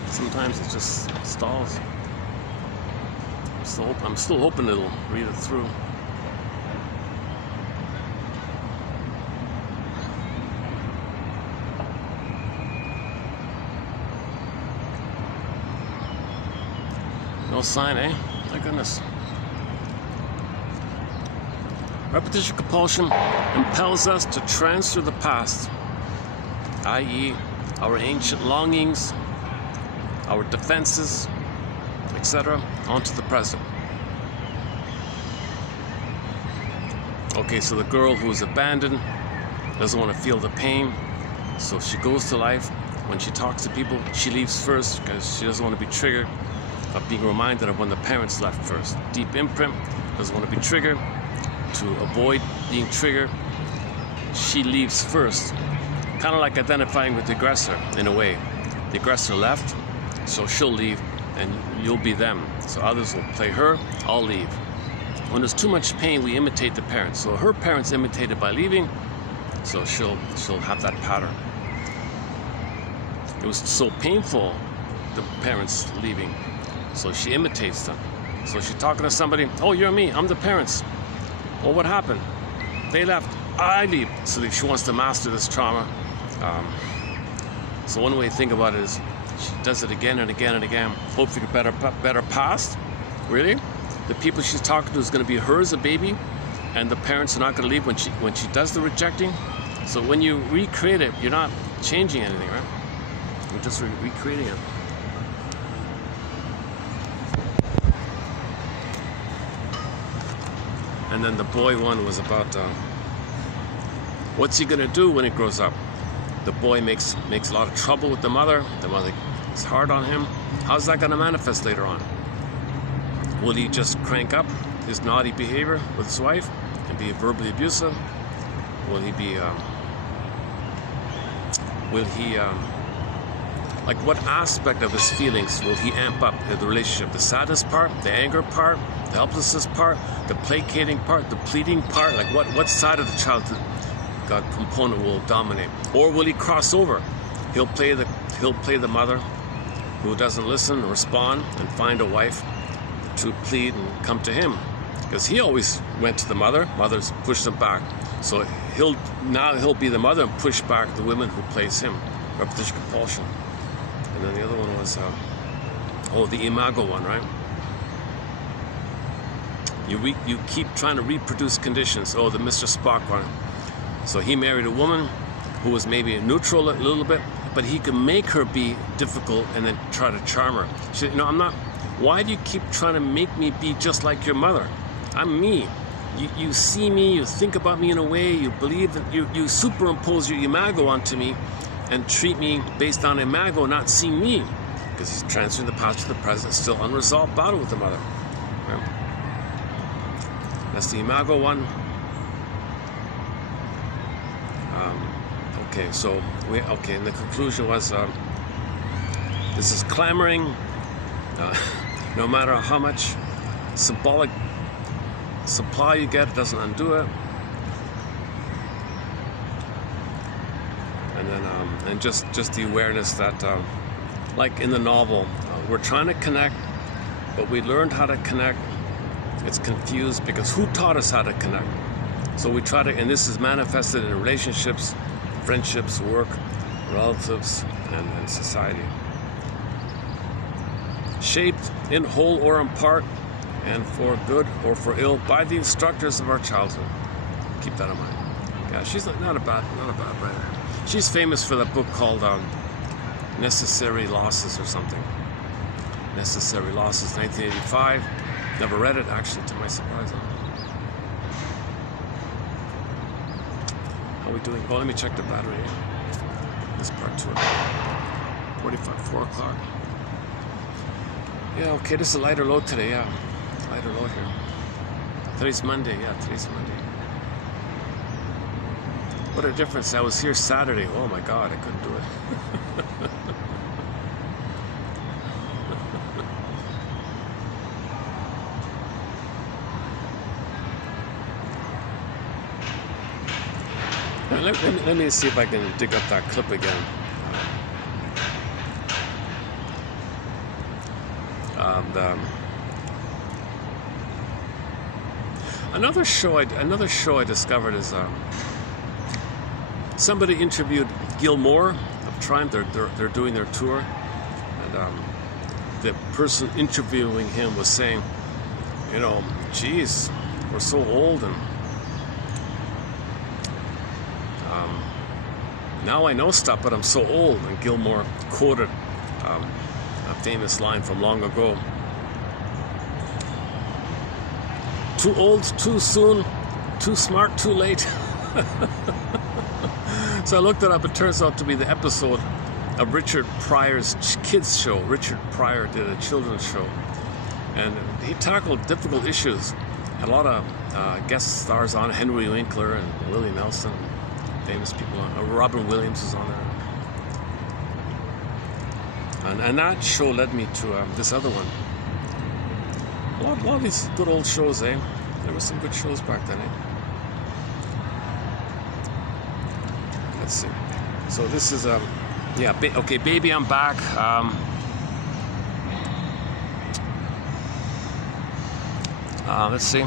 sometimes it just stalls. I'm still hoping it'll read it through. No sign, eh? My goodness. Repetition compulsion impels us to transfer the past, i.e., our ancient longings, our defenses, etc., onto the present. Okay, so the girl who is abandoned doesn't want to feel the pain, so she goes to life. When she talks to people, she leaves first because she doesn't want to be triggered of being reminded of when the parents left first. Deep imprint, doesn't want to be triggered. To avoid being triggered, she leaves first. Kind of like identifying with the aggressor in a way. The aggressor left, so she'll leave and you'll be them. So others will play her, I'll leave. When there's too much pain, we imitate the parents. So her parents imitated by leaving, so she'll have that pattern. It was so painful, the parents leaving, so she imitates them. So she's talking to somebody, oh, you're me, I'm the parents. Well, what happened? They left, I leave. So she wants to master this trauma. So one way to think about it is she does it again and again and again. Hopefully better past. Really? The people she's talking to is going to be her as a baby, and the parents are not going to leave when she does the rejecting. So when you recreate it, you're not changing anything, right? You're just recreating it. And then the boy one was about what's he gonna do when he grows up? The boy makes a lot of trouble with the mother. The mother is hard on him. How's that gonna manifest later on? Will he just crank up his naughty behavior with his wife and be verbally abusive? Will he be? Like what aspect of his feelings will he amp up in the relationship? The sadness part, the anger part, the helplessness part, the placating part, the pleading part? Like what side of the childhood component will dominate? Or will he cross over? He'll play the mother who doesn't listen or respond and find a wife to plead and come to him. Because he always went to the mothers pushed him back. So he'll be the mother and push back the women who place him. Repetition compulsion. And then the other one was, the imago one, right? You keep trying to reproduce conditions. Oh, the Mr. Spock one. So he married a woman who was maybe neutral a little bit, but he could make her be difficult and then try to charm her. She said, I'm not. Why do you keep trying to make me be just like your mother? I'm me. You see me, you think about me in a way, you believe that you superimpose your imago onto me and treat me based on imago, not seeing me, because he's transferring the past to the present, still unresolved battle with the mother. Right? That's the imago one. And the conclusion was this is clamoring. No matter how much symbolic supply you get, it doesn't undo it. And then and just the awareness that like in the novel, we're trying to connect, but we learned how to connect. It's confused because who taught us how to connect? So we try to, and this is manifested in relationships, friendships, work, relatives, and society. Shaped in whole or in part, and for good or for ill, by the instructors of our childhood. Keep that in mind. Yeah, she's not a bad writer. She's famous for that book called Necessary Losses or something. Necessary Losses, 1985. Never read it, actually, to my surprise. How are we doing? Well, let me check the battery. This part 2. 4 o'clock. Yeah, okay, this is a lighter load today, yeah. Lighter load here. Today's Monday, today's Monday. What a difference. I was here Saturday. Oh my God, I couldn't do it. Let me see if I can dig up that clip again. Another show I discovered is somebody interviewed Gilmore of Triumph. They're doing their tour, and the person interviewing him was saying, you know, geez, we're so old, and now I know stuff, but I'm so old. And Gilmore quoted a famous line from long ago: too old, too soon, too smart, too late. So I looked it up. It turns out to be the episode of Richard Pryor's kids show. Richard Pryor did a children's show, and he tackled difficult issues. Had a lot of guest stars on: Henry Winkler and Willie Nelson, famous people on. Robin Williams was on there, and that show led me to this other one. A lot of these good old shows, eh? There were some good shows back then, eh? Let's see. So this is yeah, okay, Baby, I'm Back. Let's see.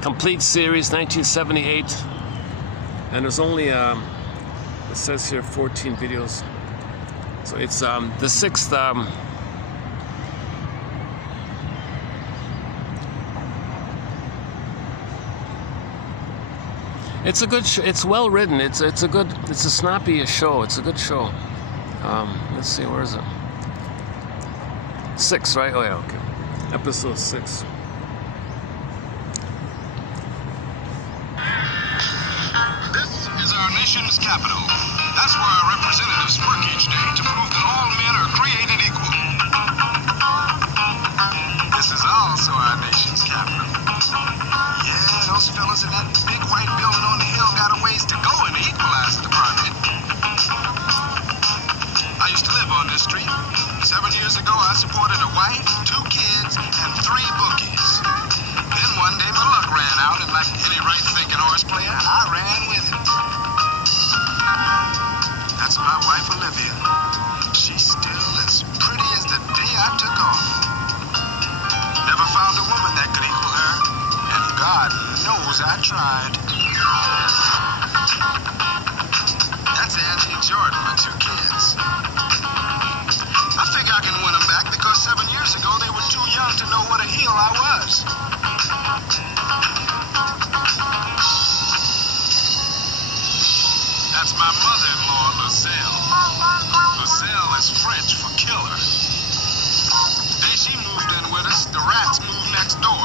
Complete series, 1978. And there's only, it says here 14 videos. So it's the sixth, it's a good it's well written. It's a snappy show. It's a good show. Let's see, where is it? 6, right? Oh yeah, okay. Episode 6. Our nation's capital. That's where our representatives work each day to prove that all men are created equal. This is also our nation's capital. Yeah, those fellas in that big white building on the hill got a ways to go in the equalizer department. I used to live on this street. 7 years ago, I supported a wife, 2 kids, and 3 bookies. Then one day, my luck ran out, and like any right-thinking horse player, I ran with it. That's my wife, Olivia. She's still as pretty as the day I took off. Never found a woman that could equal her, and God knows I tried. That's Angie and Jordan, my 2 kids. I figure I can win them back because 7 years ago they were too young to know what a heel I was. That's my mother-in-law, Lucille. Lucille is French for killer. The day she moved in with us, the rats moved next door.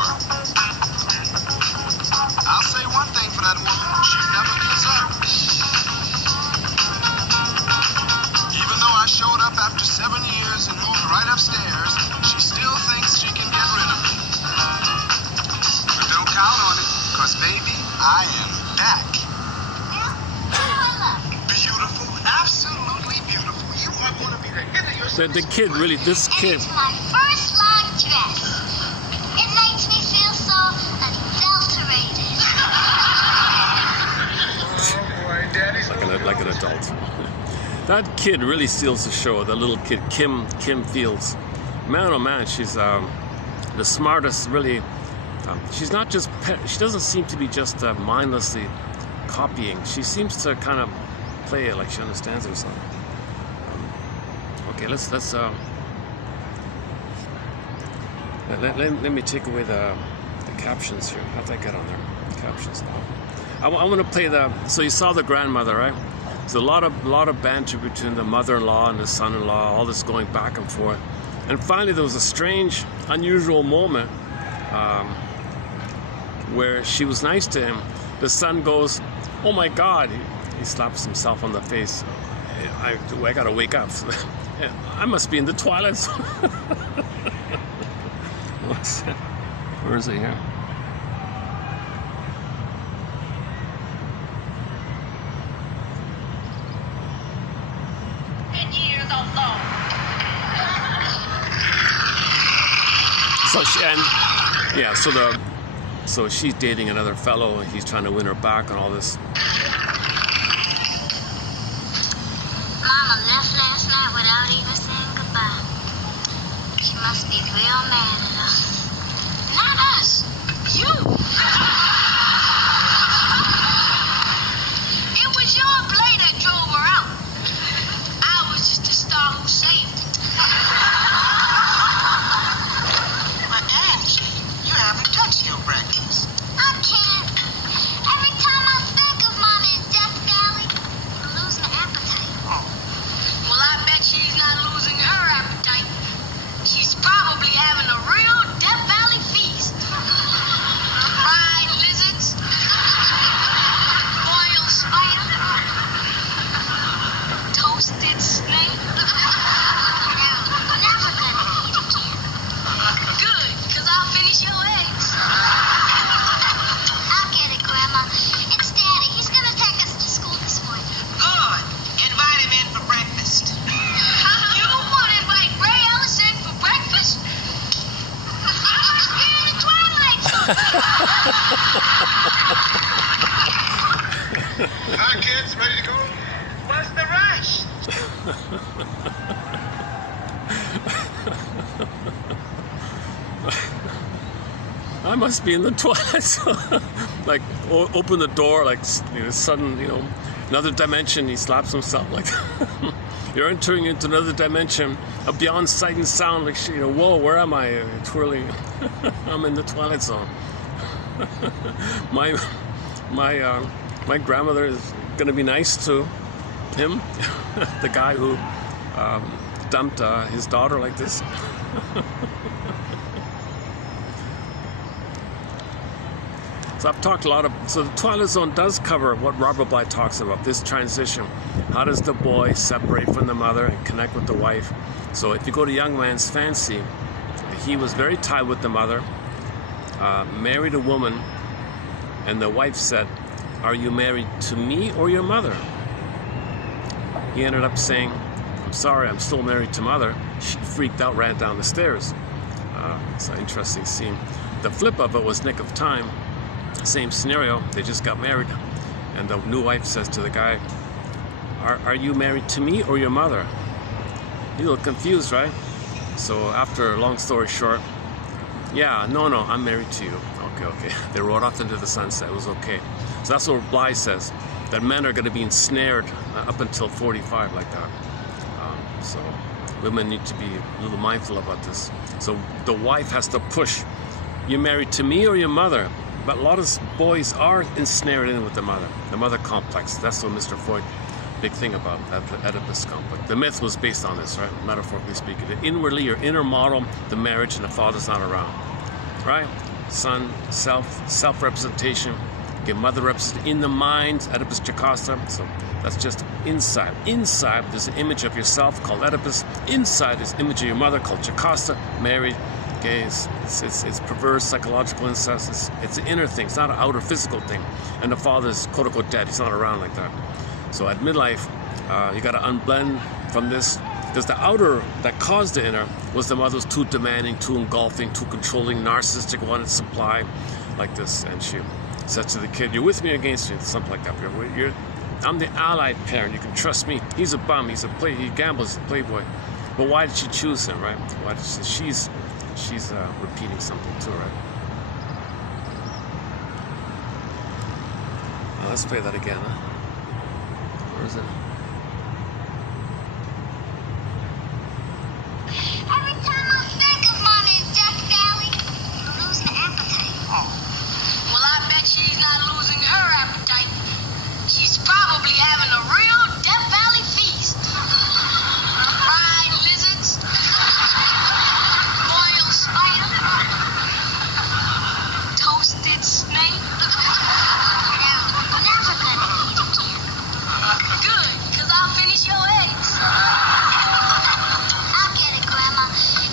I'll say one thing for that woman, she never gives up. Even though I showed up after 7 years and moved right upstairs, she still thinks she can get rid of me. But don't count on it, because baby, I am back. Absolutely beautiful. You are going to be the hit of your The kid really, this kid. It's my first long dress. It makes me feel so adulterated. Oh boy, Daddy's like an adult. That kid really steals the show. The little kid, Kim Fields. Man, oh man, she's the smartest. Really, she's not just. She doesn't seem to be just mindlessly copying. She seems to kind of play it like she understands it or something. Okay, let's let me take away the captions here. How'd that get on there? Captions. I want to play the. So you saw the grandmother, right? There's a lot of banter between the mother-in-law and the son-in-law. All this going back and forth, and finally there was a strange, unusual moment where she was nice to him. The son goes, "Oh my God." He slaps himself on the face. I gotta wake up. I must be in the twilight zone. What's that? Where is it here? So so she's dating another fellow, and he's trying to win her back and all this. Mama left last night without even saying goodbye. She must be real mad at us. Not us. You. It was your play that drove her out. I was just the star who saved it. But Angie, you haven't touched your breakfast. I can't. Every time I think of Mommy in Death Valley, I lose my appetite. Oh, Well, I bet she's not losing her appetite. She's probably having a real Death Valley feast. Fried lizards, boiled spider, toasted snake. I'm never gonna eat again. Good, because I'll finish your eggs. I'll get it, Grandma. It's Daddy. He's gonna take us to school this morning. good. Invite him in for breakfast. You want to invite Ray Ellison for breakfast? I must be in the twilight zone. Hi, kids. Ready to go? What's the rush? I must be in the twilight zone. Like, open the door, like, sudden, another dimension. He slaps himself, like, you're entering into another dimension, beyond sight and sound. Like, whoa, where am I? Twirling. I'm in the twilight zone. My grandmother is gonna be nice to him, the guy who dumped his daughter like this. So I've talked a lot of, so the Twilight Zone does cover what Robert Bly talks about, this transition. How does the boy separate from the mother and connect with the wife? So if you go to Young Man's Fancy, he was very tied with the mother, married a woman, and the wife said, "Are you married to me or your mother?" He ended up saying, "I'm sorry, I'm still married to mother." She freaked out, ran down the stairs. It's an interesting scene. The flip of it was Nick of Time. Same scenario, they just got married, and the new wife says to the guy, are you married to me or your mother? He's a little confused, right? So after, long story short, yeah, no, I'm married to you. Okay. They rode off into the sunset. It was okay. So that's what Bly says, that men are going to be ensnared up until 45 like that. So women need to be a little mindful about this. So the wife has to push, you married to me or your mother? But a lot of boys are ensnared in with the mother complex. That's what Mr. Freud, big thing about Oedipus complex. The myth was based on this, right? Metaphorically speaking. Inwardly, your inner model, the marriage, and the father's not around, right? Son, self-representation, okay, mother represented in the mind, Oedipus Jocasta. So that's just inside. Inside, there's an image of yourself called Oedipus. Inside is image of your mother called Jocasta, married. Okay, it's perverse psychological incest. It's an inner thing. It's not an outer physical thing. And the father's quote unquote dead. He's not around like that. So at midlife, you got to unblend from this, because the outer that caused the inner was the mother was too demanding, too engulfing, too controlling, narcissistic, wanted supply, like this. And she said to the kid, "You're with me or against me?" Something like that. I'm the allied parent. You can trust me. He's a bum. He gambles. He's a playboy. But why did she choose him, right? Why did she's repeating something too, right? Now let's play that again, huh? Where is it? Every time I think of Mommy in Death Valley, I lose my appetite. Well, I bet she's not losing her appetite. She's probably having a real Death Valley feast. Fried lizards, boiled spider, toasted snake. I'm never gonna eat again. Good, because I'll finish your eggs. I'll get it, Grandma.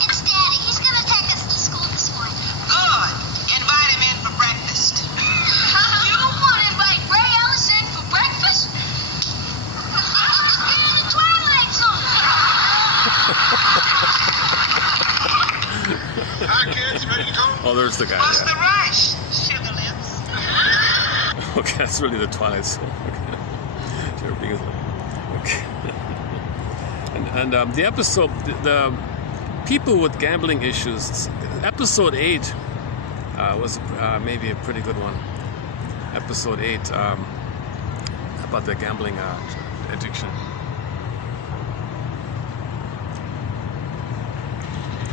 It's Daddy. He's gonna take us to school this morning. Good. Invite him in for breakfast. You want to invite Ray Ellison for breakfast? I must be in the twilight zone. Hi, kids. Ready to go? Oh, there's the guy. What's Yeah. the rush? Sugar lips. Okay, that's really the Twilight Zone. Okay. You're being okay. And the episode, the people with gambling issues, episode 8 was maybe a pretty good one. Episode 8 about the gambling addiction.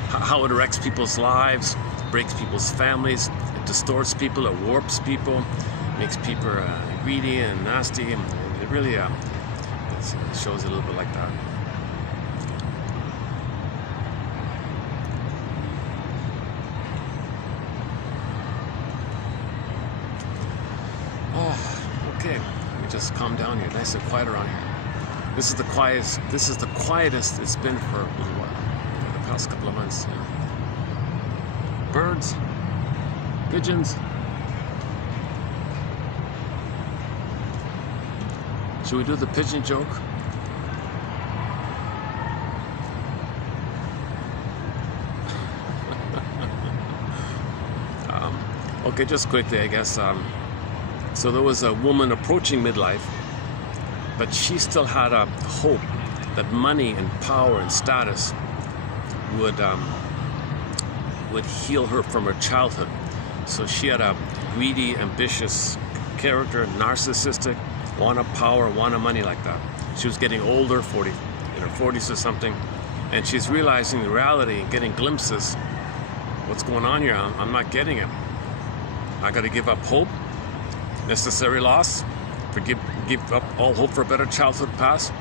How it wrecks people's lives, breaks people's families, it distorts people, it warps people, makes people greedy and nasty. And it really it shows a little bit like that. Okay, let me just calm down here. Nice and quiet around here. This is the quietest. This is the quietest it's been for a little while. The past couple of months. Yeah. Birds, pigeons. Should we do the pigeon joke? Okay, just quickly, I guess. So there was a woman approaching midlife, but she still had a hope that money and power and status would heal her from her childhood. So she had a greedy, ambitious character, narcissistic, wanted power, wanted money like that. She was getting older, in her 40s or something, and she's realizing the reality and getting glimpses. What's going on here? I'm not getting it. I got to give up hope, necessary loss, give up all hope for a better childhood past.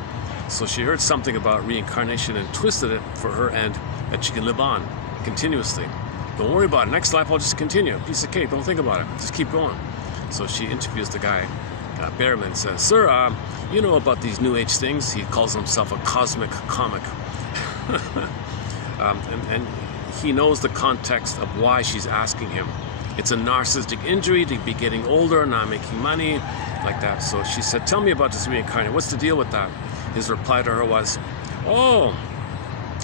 So she heard something about reincarnation and twisted it for her end, that she can live on continuously. Don't worry about it. Next life, I'll just continue. Piece of cake. Don't think about it. Just keep going. So she interviews the guy, Behrman, says, "Sir, you know about these New Age things?" He calls himself a cosmic comic. and he knows the context of why she's asking him. It's a narcissistic injury to be getting older, not making money, like that. So she said, "Tell me about this reincarnation. What's the deal with that?" His reply to her was, "Oh,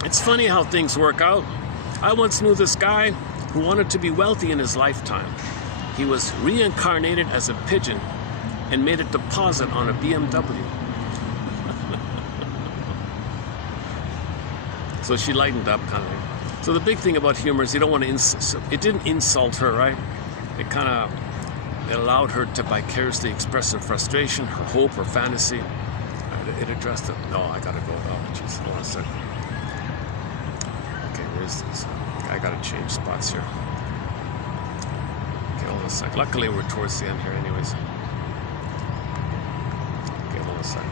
it's funny how things work out. I once knew this guy who wanted to be wealthy in his lifetime. He was reincarnated as a pigeon and made a deposit on a BMW." So she lightened up, kind of. So the big thing about humor is you don't want to it didn't insult her, right? It kind of allowed her to vicariously express her frustration, her hope, her fantasy. It addressed it. No, I gotta go. Oh, jeez, hold on a second. Okay, where's this? I gotta change spots here. Okay, hold on a sec. Luckily, we're towards the end here, anyways. Okay, hold on a second.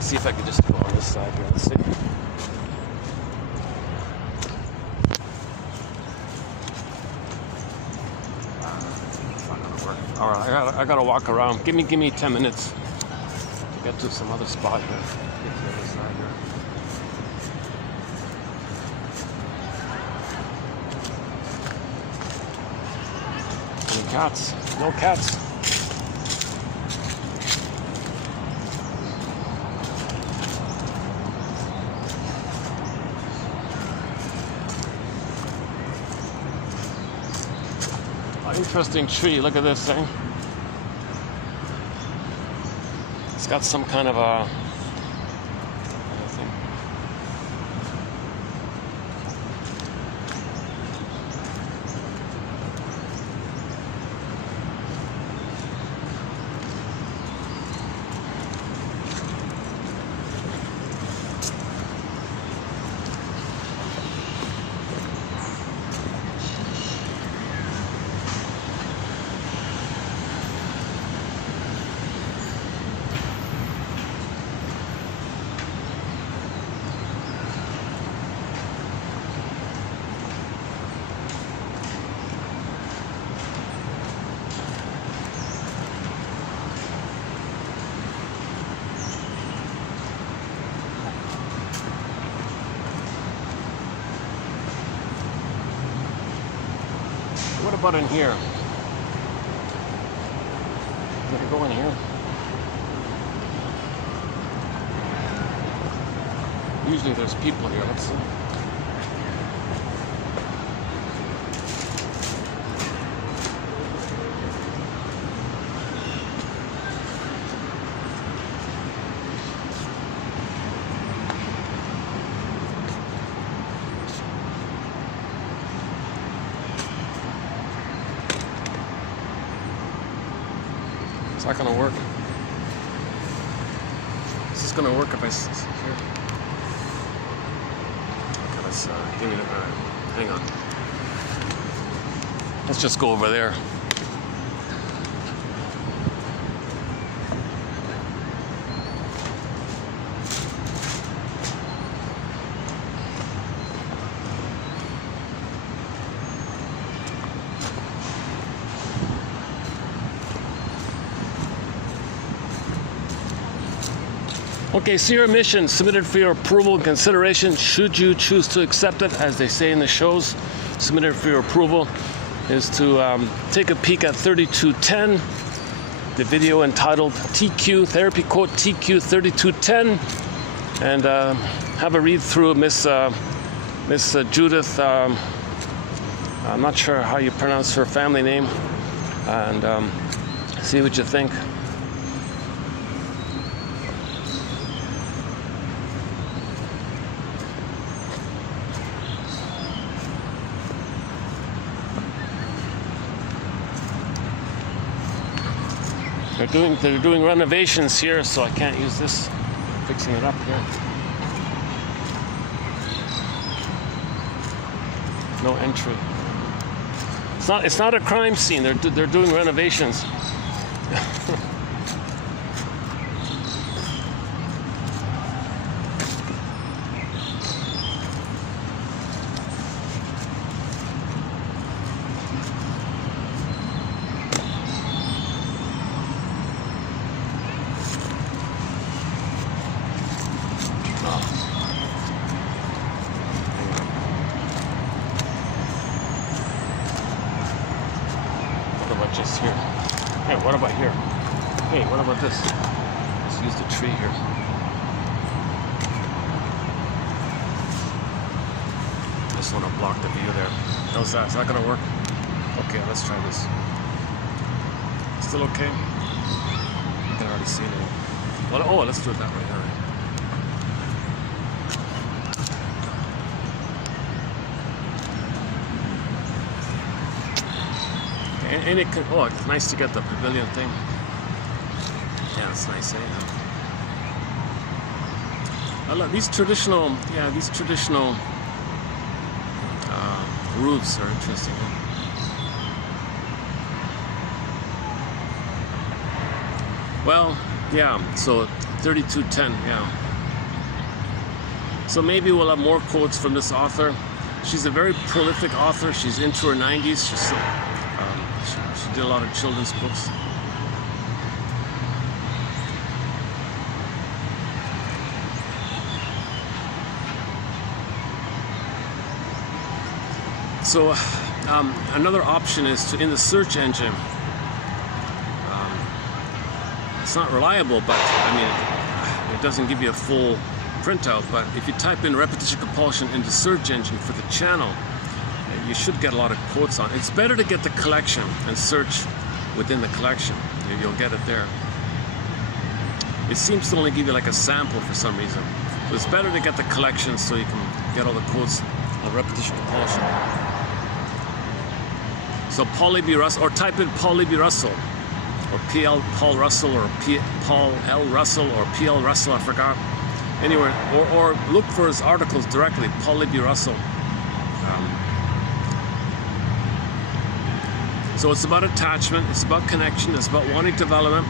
See if I can just go on this side here. Let's see. It's not gonna work. All right, I gotta walk around. Give me 10 minutes to get to some other spot here. Get to the other side here. Any cats? No cats. Interesting tree. Look at this thing. It's got some kind of a thing. What about in here? Can I go in here? Usually there's people here. Let's see. It's not gonna work. Is this gonna work if I here? Okay, let's give me the hang on. Let's just go over there. Okay, so your mission submitted for your approval and consideration should you choose to accept it, as they say in the shows. Submitted for your approval is to take a peek at 3210, the video entitled TQ, therapy quote TQ 3210, and have a read through Miss Judith, I'm not sure how you pronounce her family name, and see what you think. They're doing renovations here, so I can't use this. Fixing it up here. No entry. It's not a crime scene. They're doing renovations. Just here. Hey, what about here? Hey, what about this? Let's use the tree here. Just want to block the view there. How's that? Is that gonna work? Okay, let's try this. Still okay? I can already see it. Well, oh, let's do it that way. All right. And it could, oh, it's nice to get the pavilion thing. Yeah, it's nice, eh? I love these traditional, roofs are interesting. Well, yeah, so 3210, yeah. So maybe we'll have more quotes from this author. She's a very prolific author. She's into her 90s. She's still, she did a lot of children's books. So another option is to, in the search engine, it's not reliable, but I mean, it doesn't give you a full printout, but if you type in repetition compulsion in the search engine for the channel, you should get a lot of quotes on it. It's better to get the collection and search within the collection. You'll get it there. It seems to only give you like a sample for some reason. So it's better to get the collection so you can get all the quotes on repetition compulsion. So Paul B. Russell, or type in Paul B. Russell, or P.L. Paul Russell, or Paul L. Russell, or P.L. Russell, I forgot. Anywhere, or look for his articles directly, Paul B. Russell. So it's about attachment, it's about connection, it's about wanting development.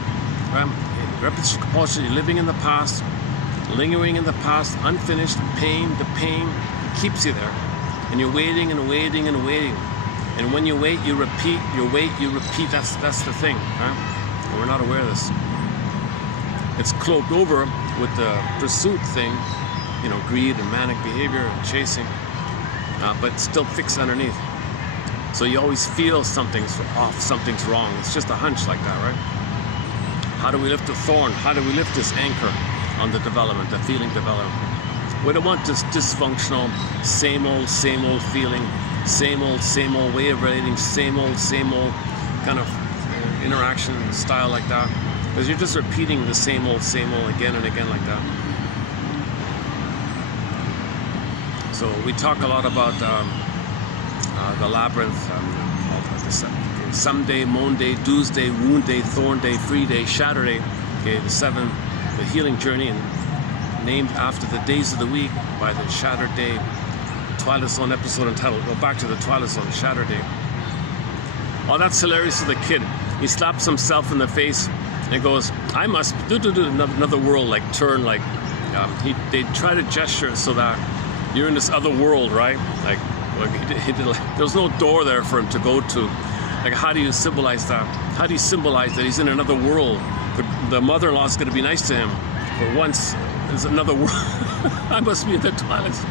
Repetition compulsion, you're living in the past, lingering in the past, unfinished, pain, the pain keeps you there. And you're waiting and waiting and waiting. And when you wait, you repeat, you wait, you repeat, that's the thing. Right? And we're not aware of this. It's cloaked over with the pursuit thing, you know, greed and manic behavior and chasing, but still fixed underneath. So you always feel something's off, something's wrong. It's just a hunch like that, right? How do we lift the thorn? How do we lift this anchor on the development, the feeling development? We don't want this dysfunctional, same old feeling, same old way of relating, same old kind of interaction style like that. Because you're just repeating the same old again and again like that. So we talk a lot about the labyrinth, someday, Monday, Tuesday, wound day, thorn day, free day, shatter day. Okay, the healing journey, and named after the days of the week by the Shattered Day Twilight Zone episode entitled, go back to the Twilight Zone, Shattered Day. Oh, that's hilarious to the kid. He slaps himself in the face and goes, I must do another world, like turn, like they try to gesture so that you're in this other world, right? Like there was no door there for him to go to. Like, how do you symbolize that? How do you symbolize that he's in another world? The mother-in-law is going to be nice to him, but once there's another world. I must be in the Twilight Zone.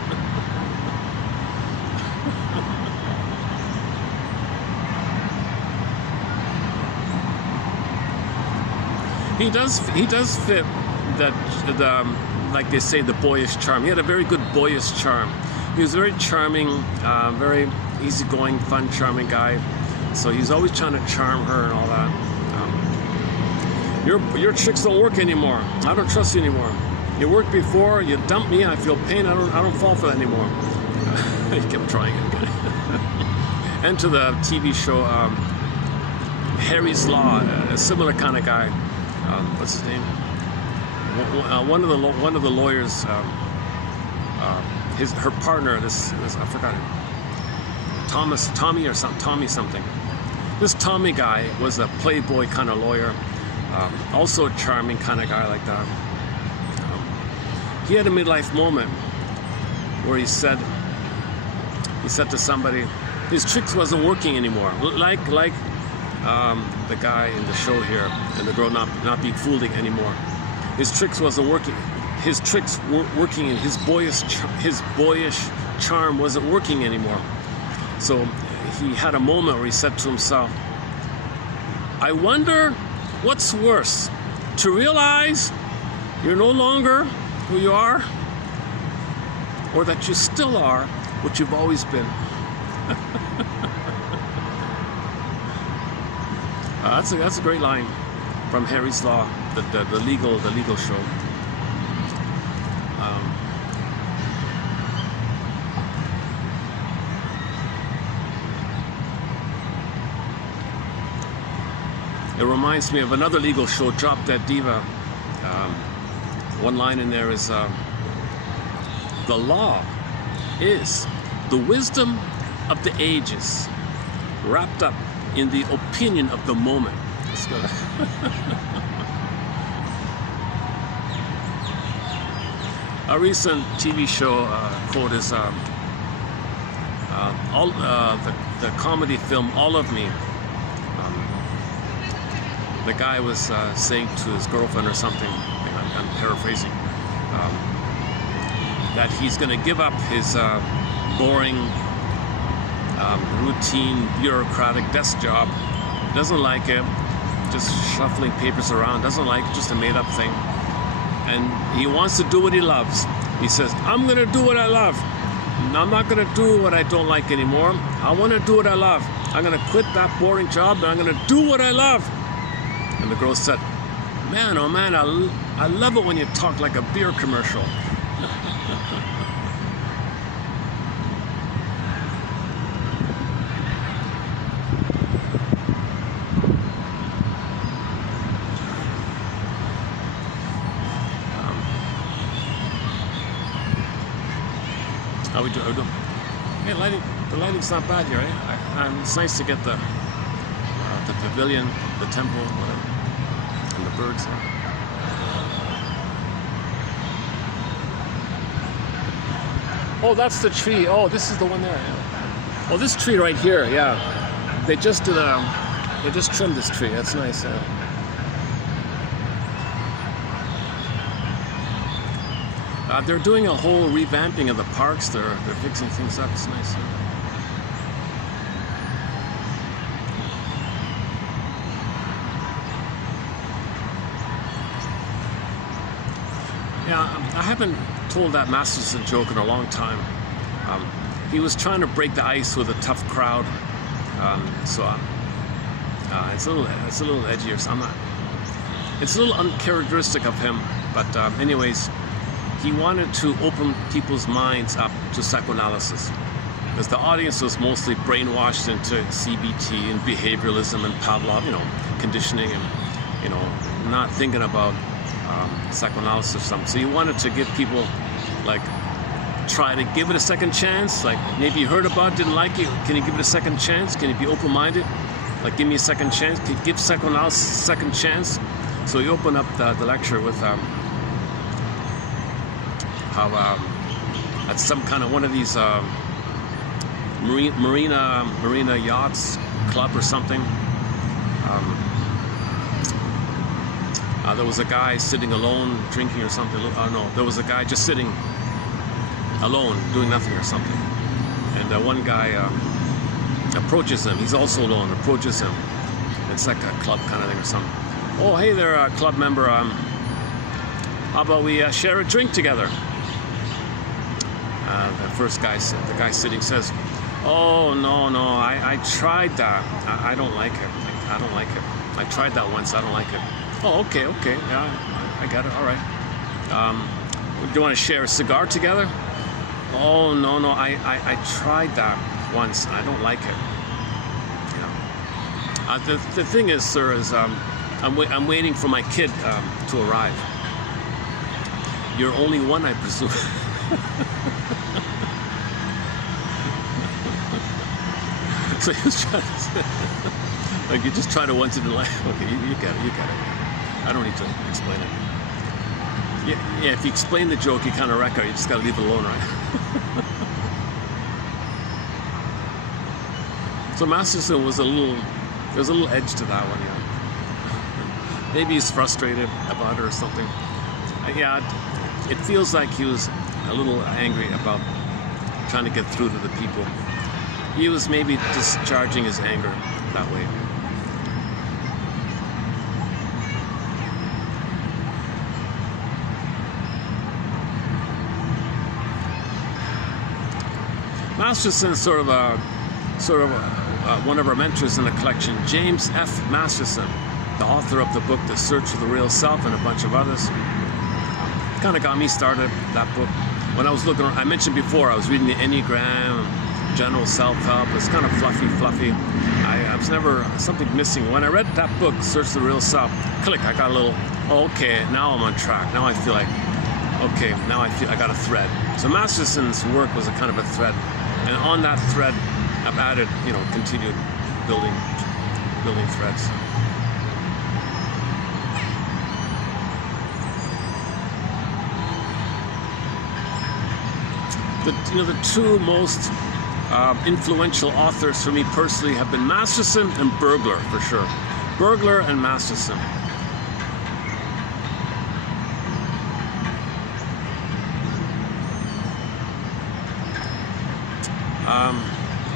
He does fit that, like they say, the boyish charm. He had a very good boyish charm. He was very charming, very easygoing, fun, charming guy. So he's always trying to charm her and all that. Your tricks don't work anymore. I don't trust you anymore. You worked before. You dumped me. I feel pain. I don't fall for that anymore. He kept trying it again. And to the TV show Harry's Law, a similar kind of guy. What's his name? One of the lawyers. Her partner. This I forgot it. Tommy something. This Tommy guy was a playboy kind of lawyer. Also a charming kind of guy like that. He had a midlife moment where he said to somebody, his tricks wasn't working anymore. Like the guy in the show here, and the girl not being fooled anymore. His tricks wasn't working. His tricks weren't working, and his boyish charm wasn't working anymore. So he had a moment where he said to himself, I wonder what's worse, to realize you're no longer who you are, or that you still are what you've always been. That's a great line from Harry's Law, the legal show. It reminds me of another legal show, Drop Dead Diva. One line in there is, the law is the wisdom of the ages, wrapped up in the opinion of the moment. Let's go. A recent TV show quote is the comedy film All of Me. The guy was saying to his girlfriend or something, I'm paraphrasing, that he's going to give up his boring, routine, bureaucratic desk job. Doesn't like it, just shuffling papers around, doesn't like it, just a made-up thing. And he wants to do what he loves. He says, I'm going to do what I love. I'm not going to do what I don't like anymore. I want to do what I love. I'm going to quit that boring job, and I'm going to do what I love. And the girl said, man, oh man, I love it when you talk like a beer commercial. How we do? Hey, the lighting's not bad here, eh? It's nice to get the pavilion, the temple, whatever, and the birds there. Oh, that's the tree. Oh, this is the one there. Yeah. Oh, this tree right here. Yeah, they just did they just trimmed this tree. That's nice. Yeah. They're doing a whole revamping of the parks. They're fixing things up. It's nice. Yeah, I haven't told that Masterson joke in a long time. He was trying to break the ice with a tough crowd, it's a little edgy or something. It's a little uncharacteristic of him, but anyways, he wanted to open people's minds up to psychoanalysis, because the audience was mostly brainwashed into CBT and behavioralism and Pavlov, conditioning, and not thinking about psychoanalysis or something. So he wanted to give people, like, try to give it a second chance. Like, maybe you heard about it, didn't like it. Can you give it a second chance? Can you be open-minded? Like, give me a second chance. Can you give psychoanalysis a second chance? So he opened up the lecture with how at some kind of one of these marina yachts club or something. There was a guy sitting alone drinking or something. Oh no, there was a guy just sitting alone doing nothing or something. And one guy approaches him. He's also alone. Approaches him. It's like a club kind of thing or something. Oh, hey there, club member. How about we share a drink together? The first guy, the guy sitting, says, "Oh no, I tried that. I don't like it. I don't like it. I tried that once. I don't like it." Oh, okay, yeah, I got it. All right. Do you want to share a cigar together? Oh no, I tried that once. I don't like it. The thing is, sir, is I'm waiting for my kid to arrive. You're only one, I presume. So he was trying to say, like, you just try to once in your life. Okay, you got it. I don't need to explain it. Yeah, if you explain the joke, you kind of wreck it. You just got to leave it alone, right? So Masterson was there's a little edge to that one, yeah. Maybe he's frustrated about it or something. Yeah, it feels like he was a little angry about trying to get through to the people. He was maybe discharging his anger that way. Masterson, sort of one of our mentors in the collection, James F. Masterson, the author of the book The Search for the Real Self and a bunch of others, kind of got me started, that book. When I was looking, I mentioned before, I was reading the Enneagram, general self-help. It's kind of fluffy. I was never, something missing. When I read that book, Search for the Real Self, click, I got a little, okay, now I'm on track. Now I feel like, okay, now I got a thread. So Masterson's work was a kind of a thread. And on that thread, I've added, continued building threads. The two most influential authors for me personally have been Masterson and Burglar, for sure. Burglar and Masterson.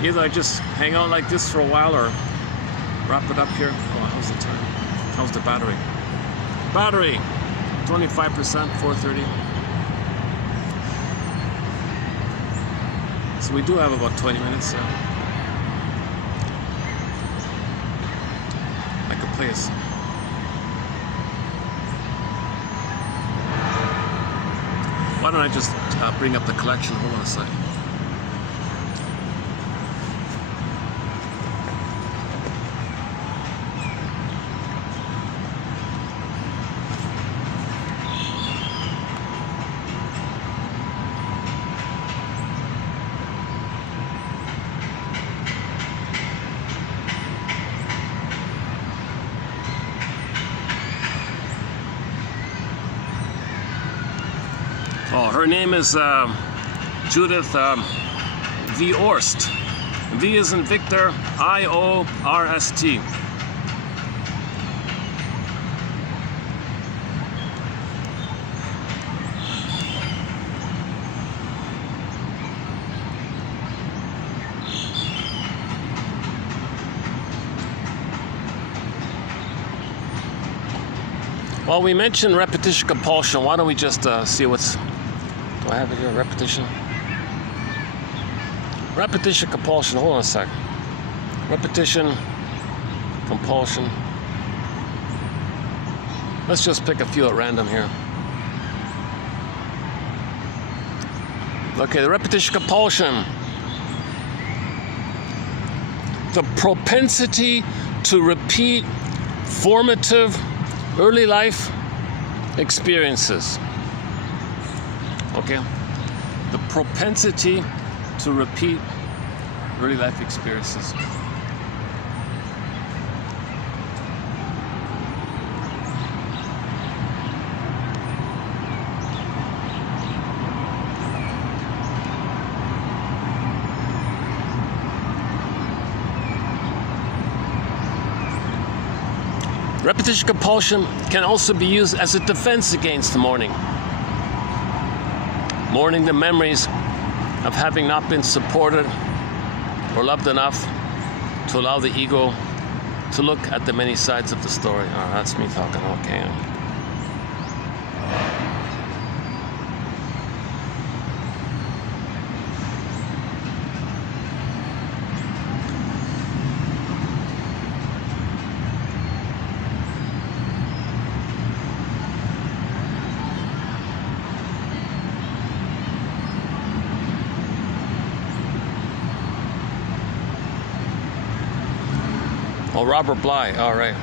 Either I just hang out like this for a while or wrap it up here. Oh, how's the time? How's the battery? Battery, 25%, 4:30. So we do have about 20 minutes. I could play us. Why don't I just bring up the collection? Hold on a second. Oh, her name is Judith V. Orst. V is in Victor, I-O-R-S-T. Well, we mentioned repetition compulsion. Why don't we just see what's I have it here, repetition. Repetition, compulsion. Hold on a sec. Repetition, compulsion. Let's just pick a few at random here. Okay, the repetition, compulsion. The propensity to repeat formative early life experiences. Okay? The propensity to repeat early life experiences. Repetition compulsion can also be used as a defense against mourning. Mourning the memories of having not been supported or loved enough to allow the ego to look at the many sides of the story. Oh, that's me talking, okay. Oh, Robert Bly, all right.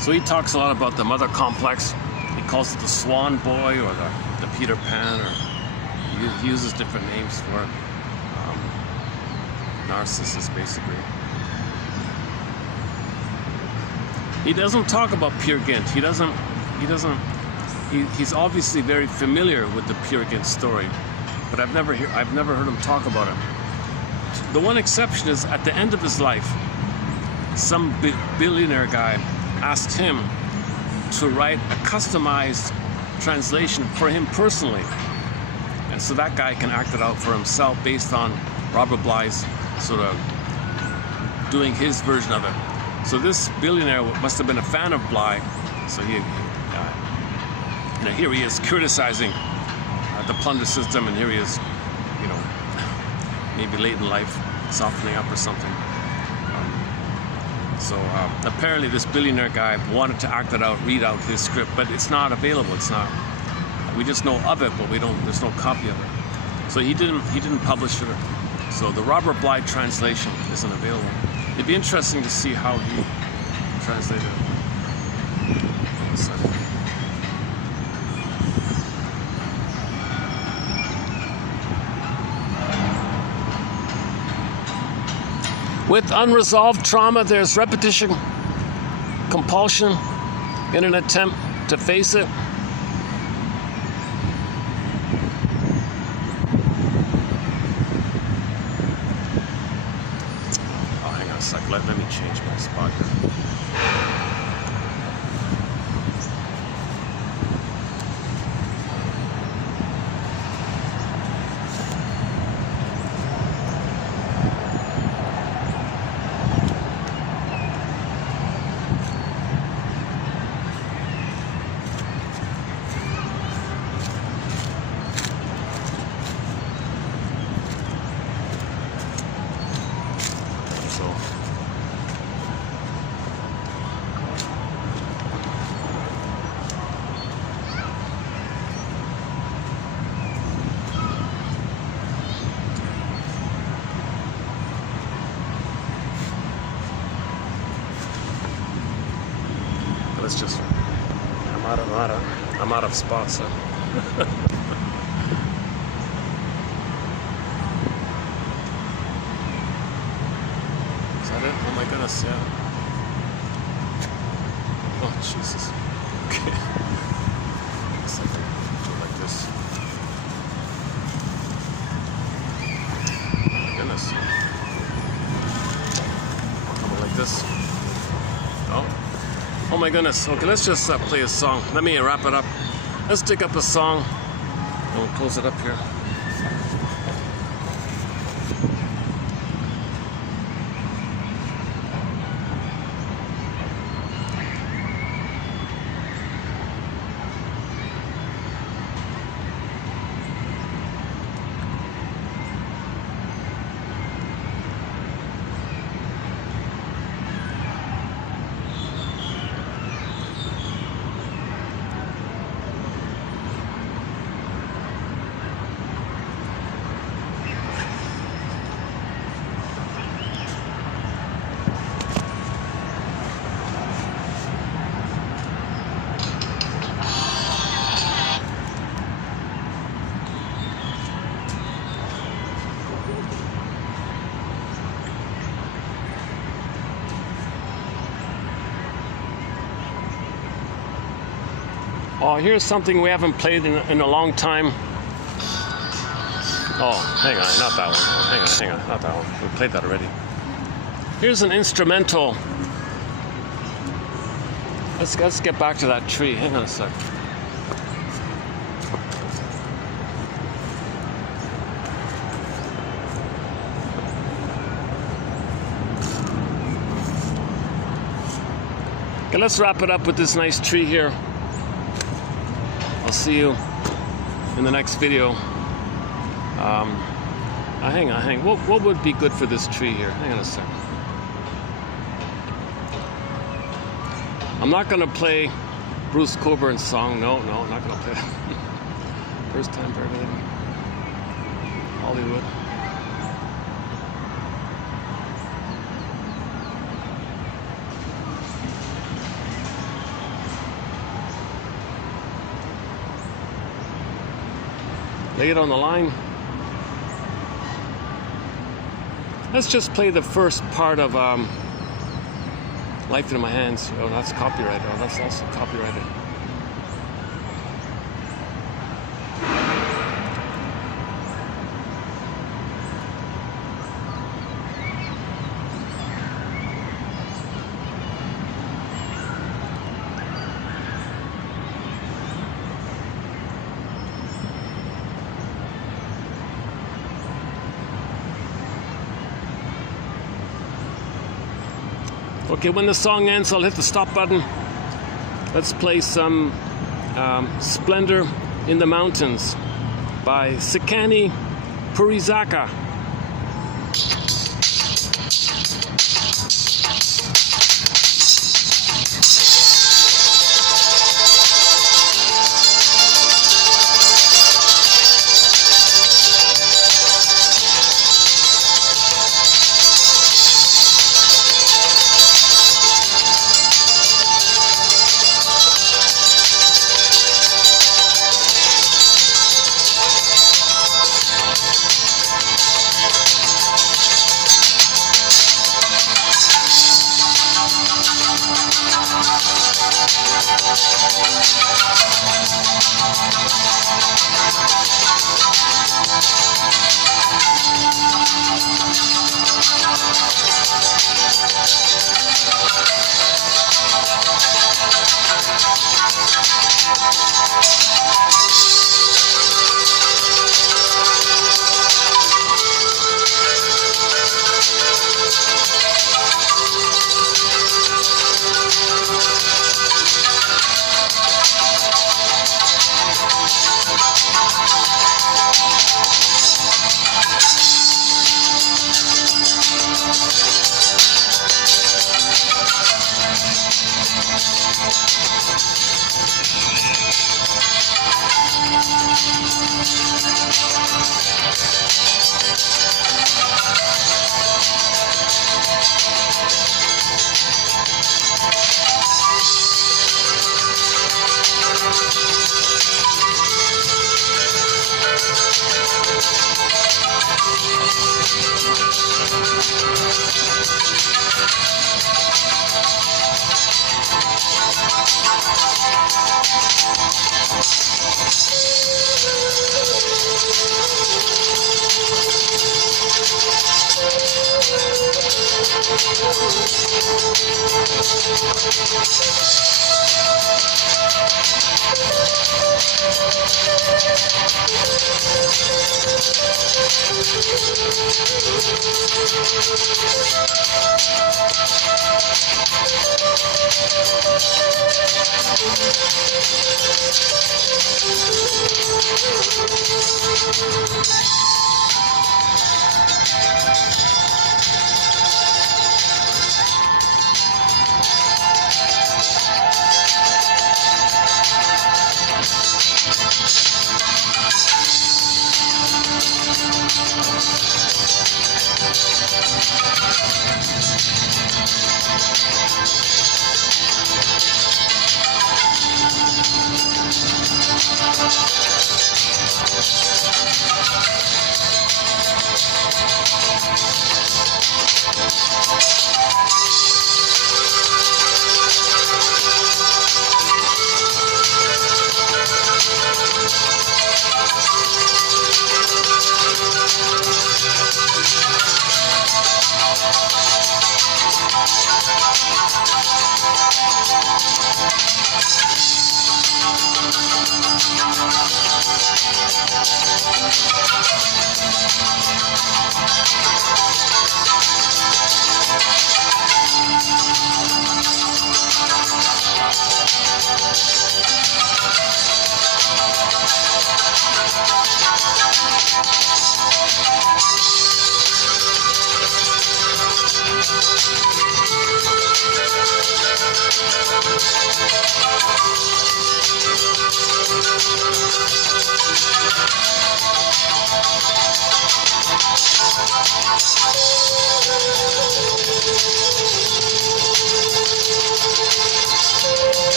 So he talks a lot about the mother complex. He calls it the Swan Boy or the Peter Pan, or he uses different names for it. Narcissist, basically. He doesn't talk about Peer Gynt. He's obviously very familiar with the Peer Gynt story, but I've never heard him talk about it. The one exception is at the end of his life, some billionaire guy asked him to write a customized translation for him personally, and so that guy can act it out for himself based on Robert Bly's sort of doing his version of it. So this billionaire must have been a fan of Bly. So he, here he is criticizing the plunder system, and here he is, maybe late in life, softening up or something. So apparently this billionaire guy wanted to act it out, read out his script, but it's not available. It's not. We just know of it, but there's no copy of it. So he didn't publish it. So the Robert Bly translation isn't available. It'd be interesting to see how he translated it. With unresolved trauma, there's repetition, compulsion in an attempt to face it. Let me change my spot here. Let's just, I'm out of spots. So. Is that it? Oh my goodness, yeah. Oh, Jesus. Okay. I guess I can do it like this. Oh my goodness. How about like this? Oh. Oh my goodness. Okay, let's just play a song. Let me wrap it up. Let's dig up a song and we'll close it up here. Oh, here's something we haven't played in a long time. Oh, hang on, not that one. Hang on, not that one. We played that already. Here's an instrumental. Let's get back to that tree. Hang on a sec. Okay, let's wrap it up with this nice tree here. I'll see you in the next video. Hang on. What would be good for this tree here? Hang on a second. I'm not gonna play Bruce Coburn's song. No, I'm not gonna play that. First time for everything. Hollywood. Lay it on the line. Let's just play the first part of Life in My Hands. Oh, that's copyrighted. Oh, that's also copyrighted. Okay, when the song ends, I'll hit the stop button. Let's play some Splendor in the Mountains by Sekani Purizaka.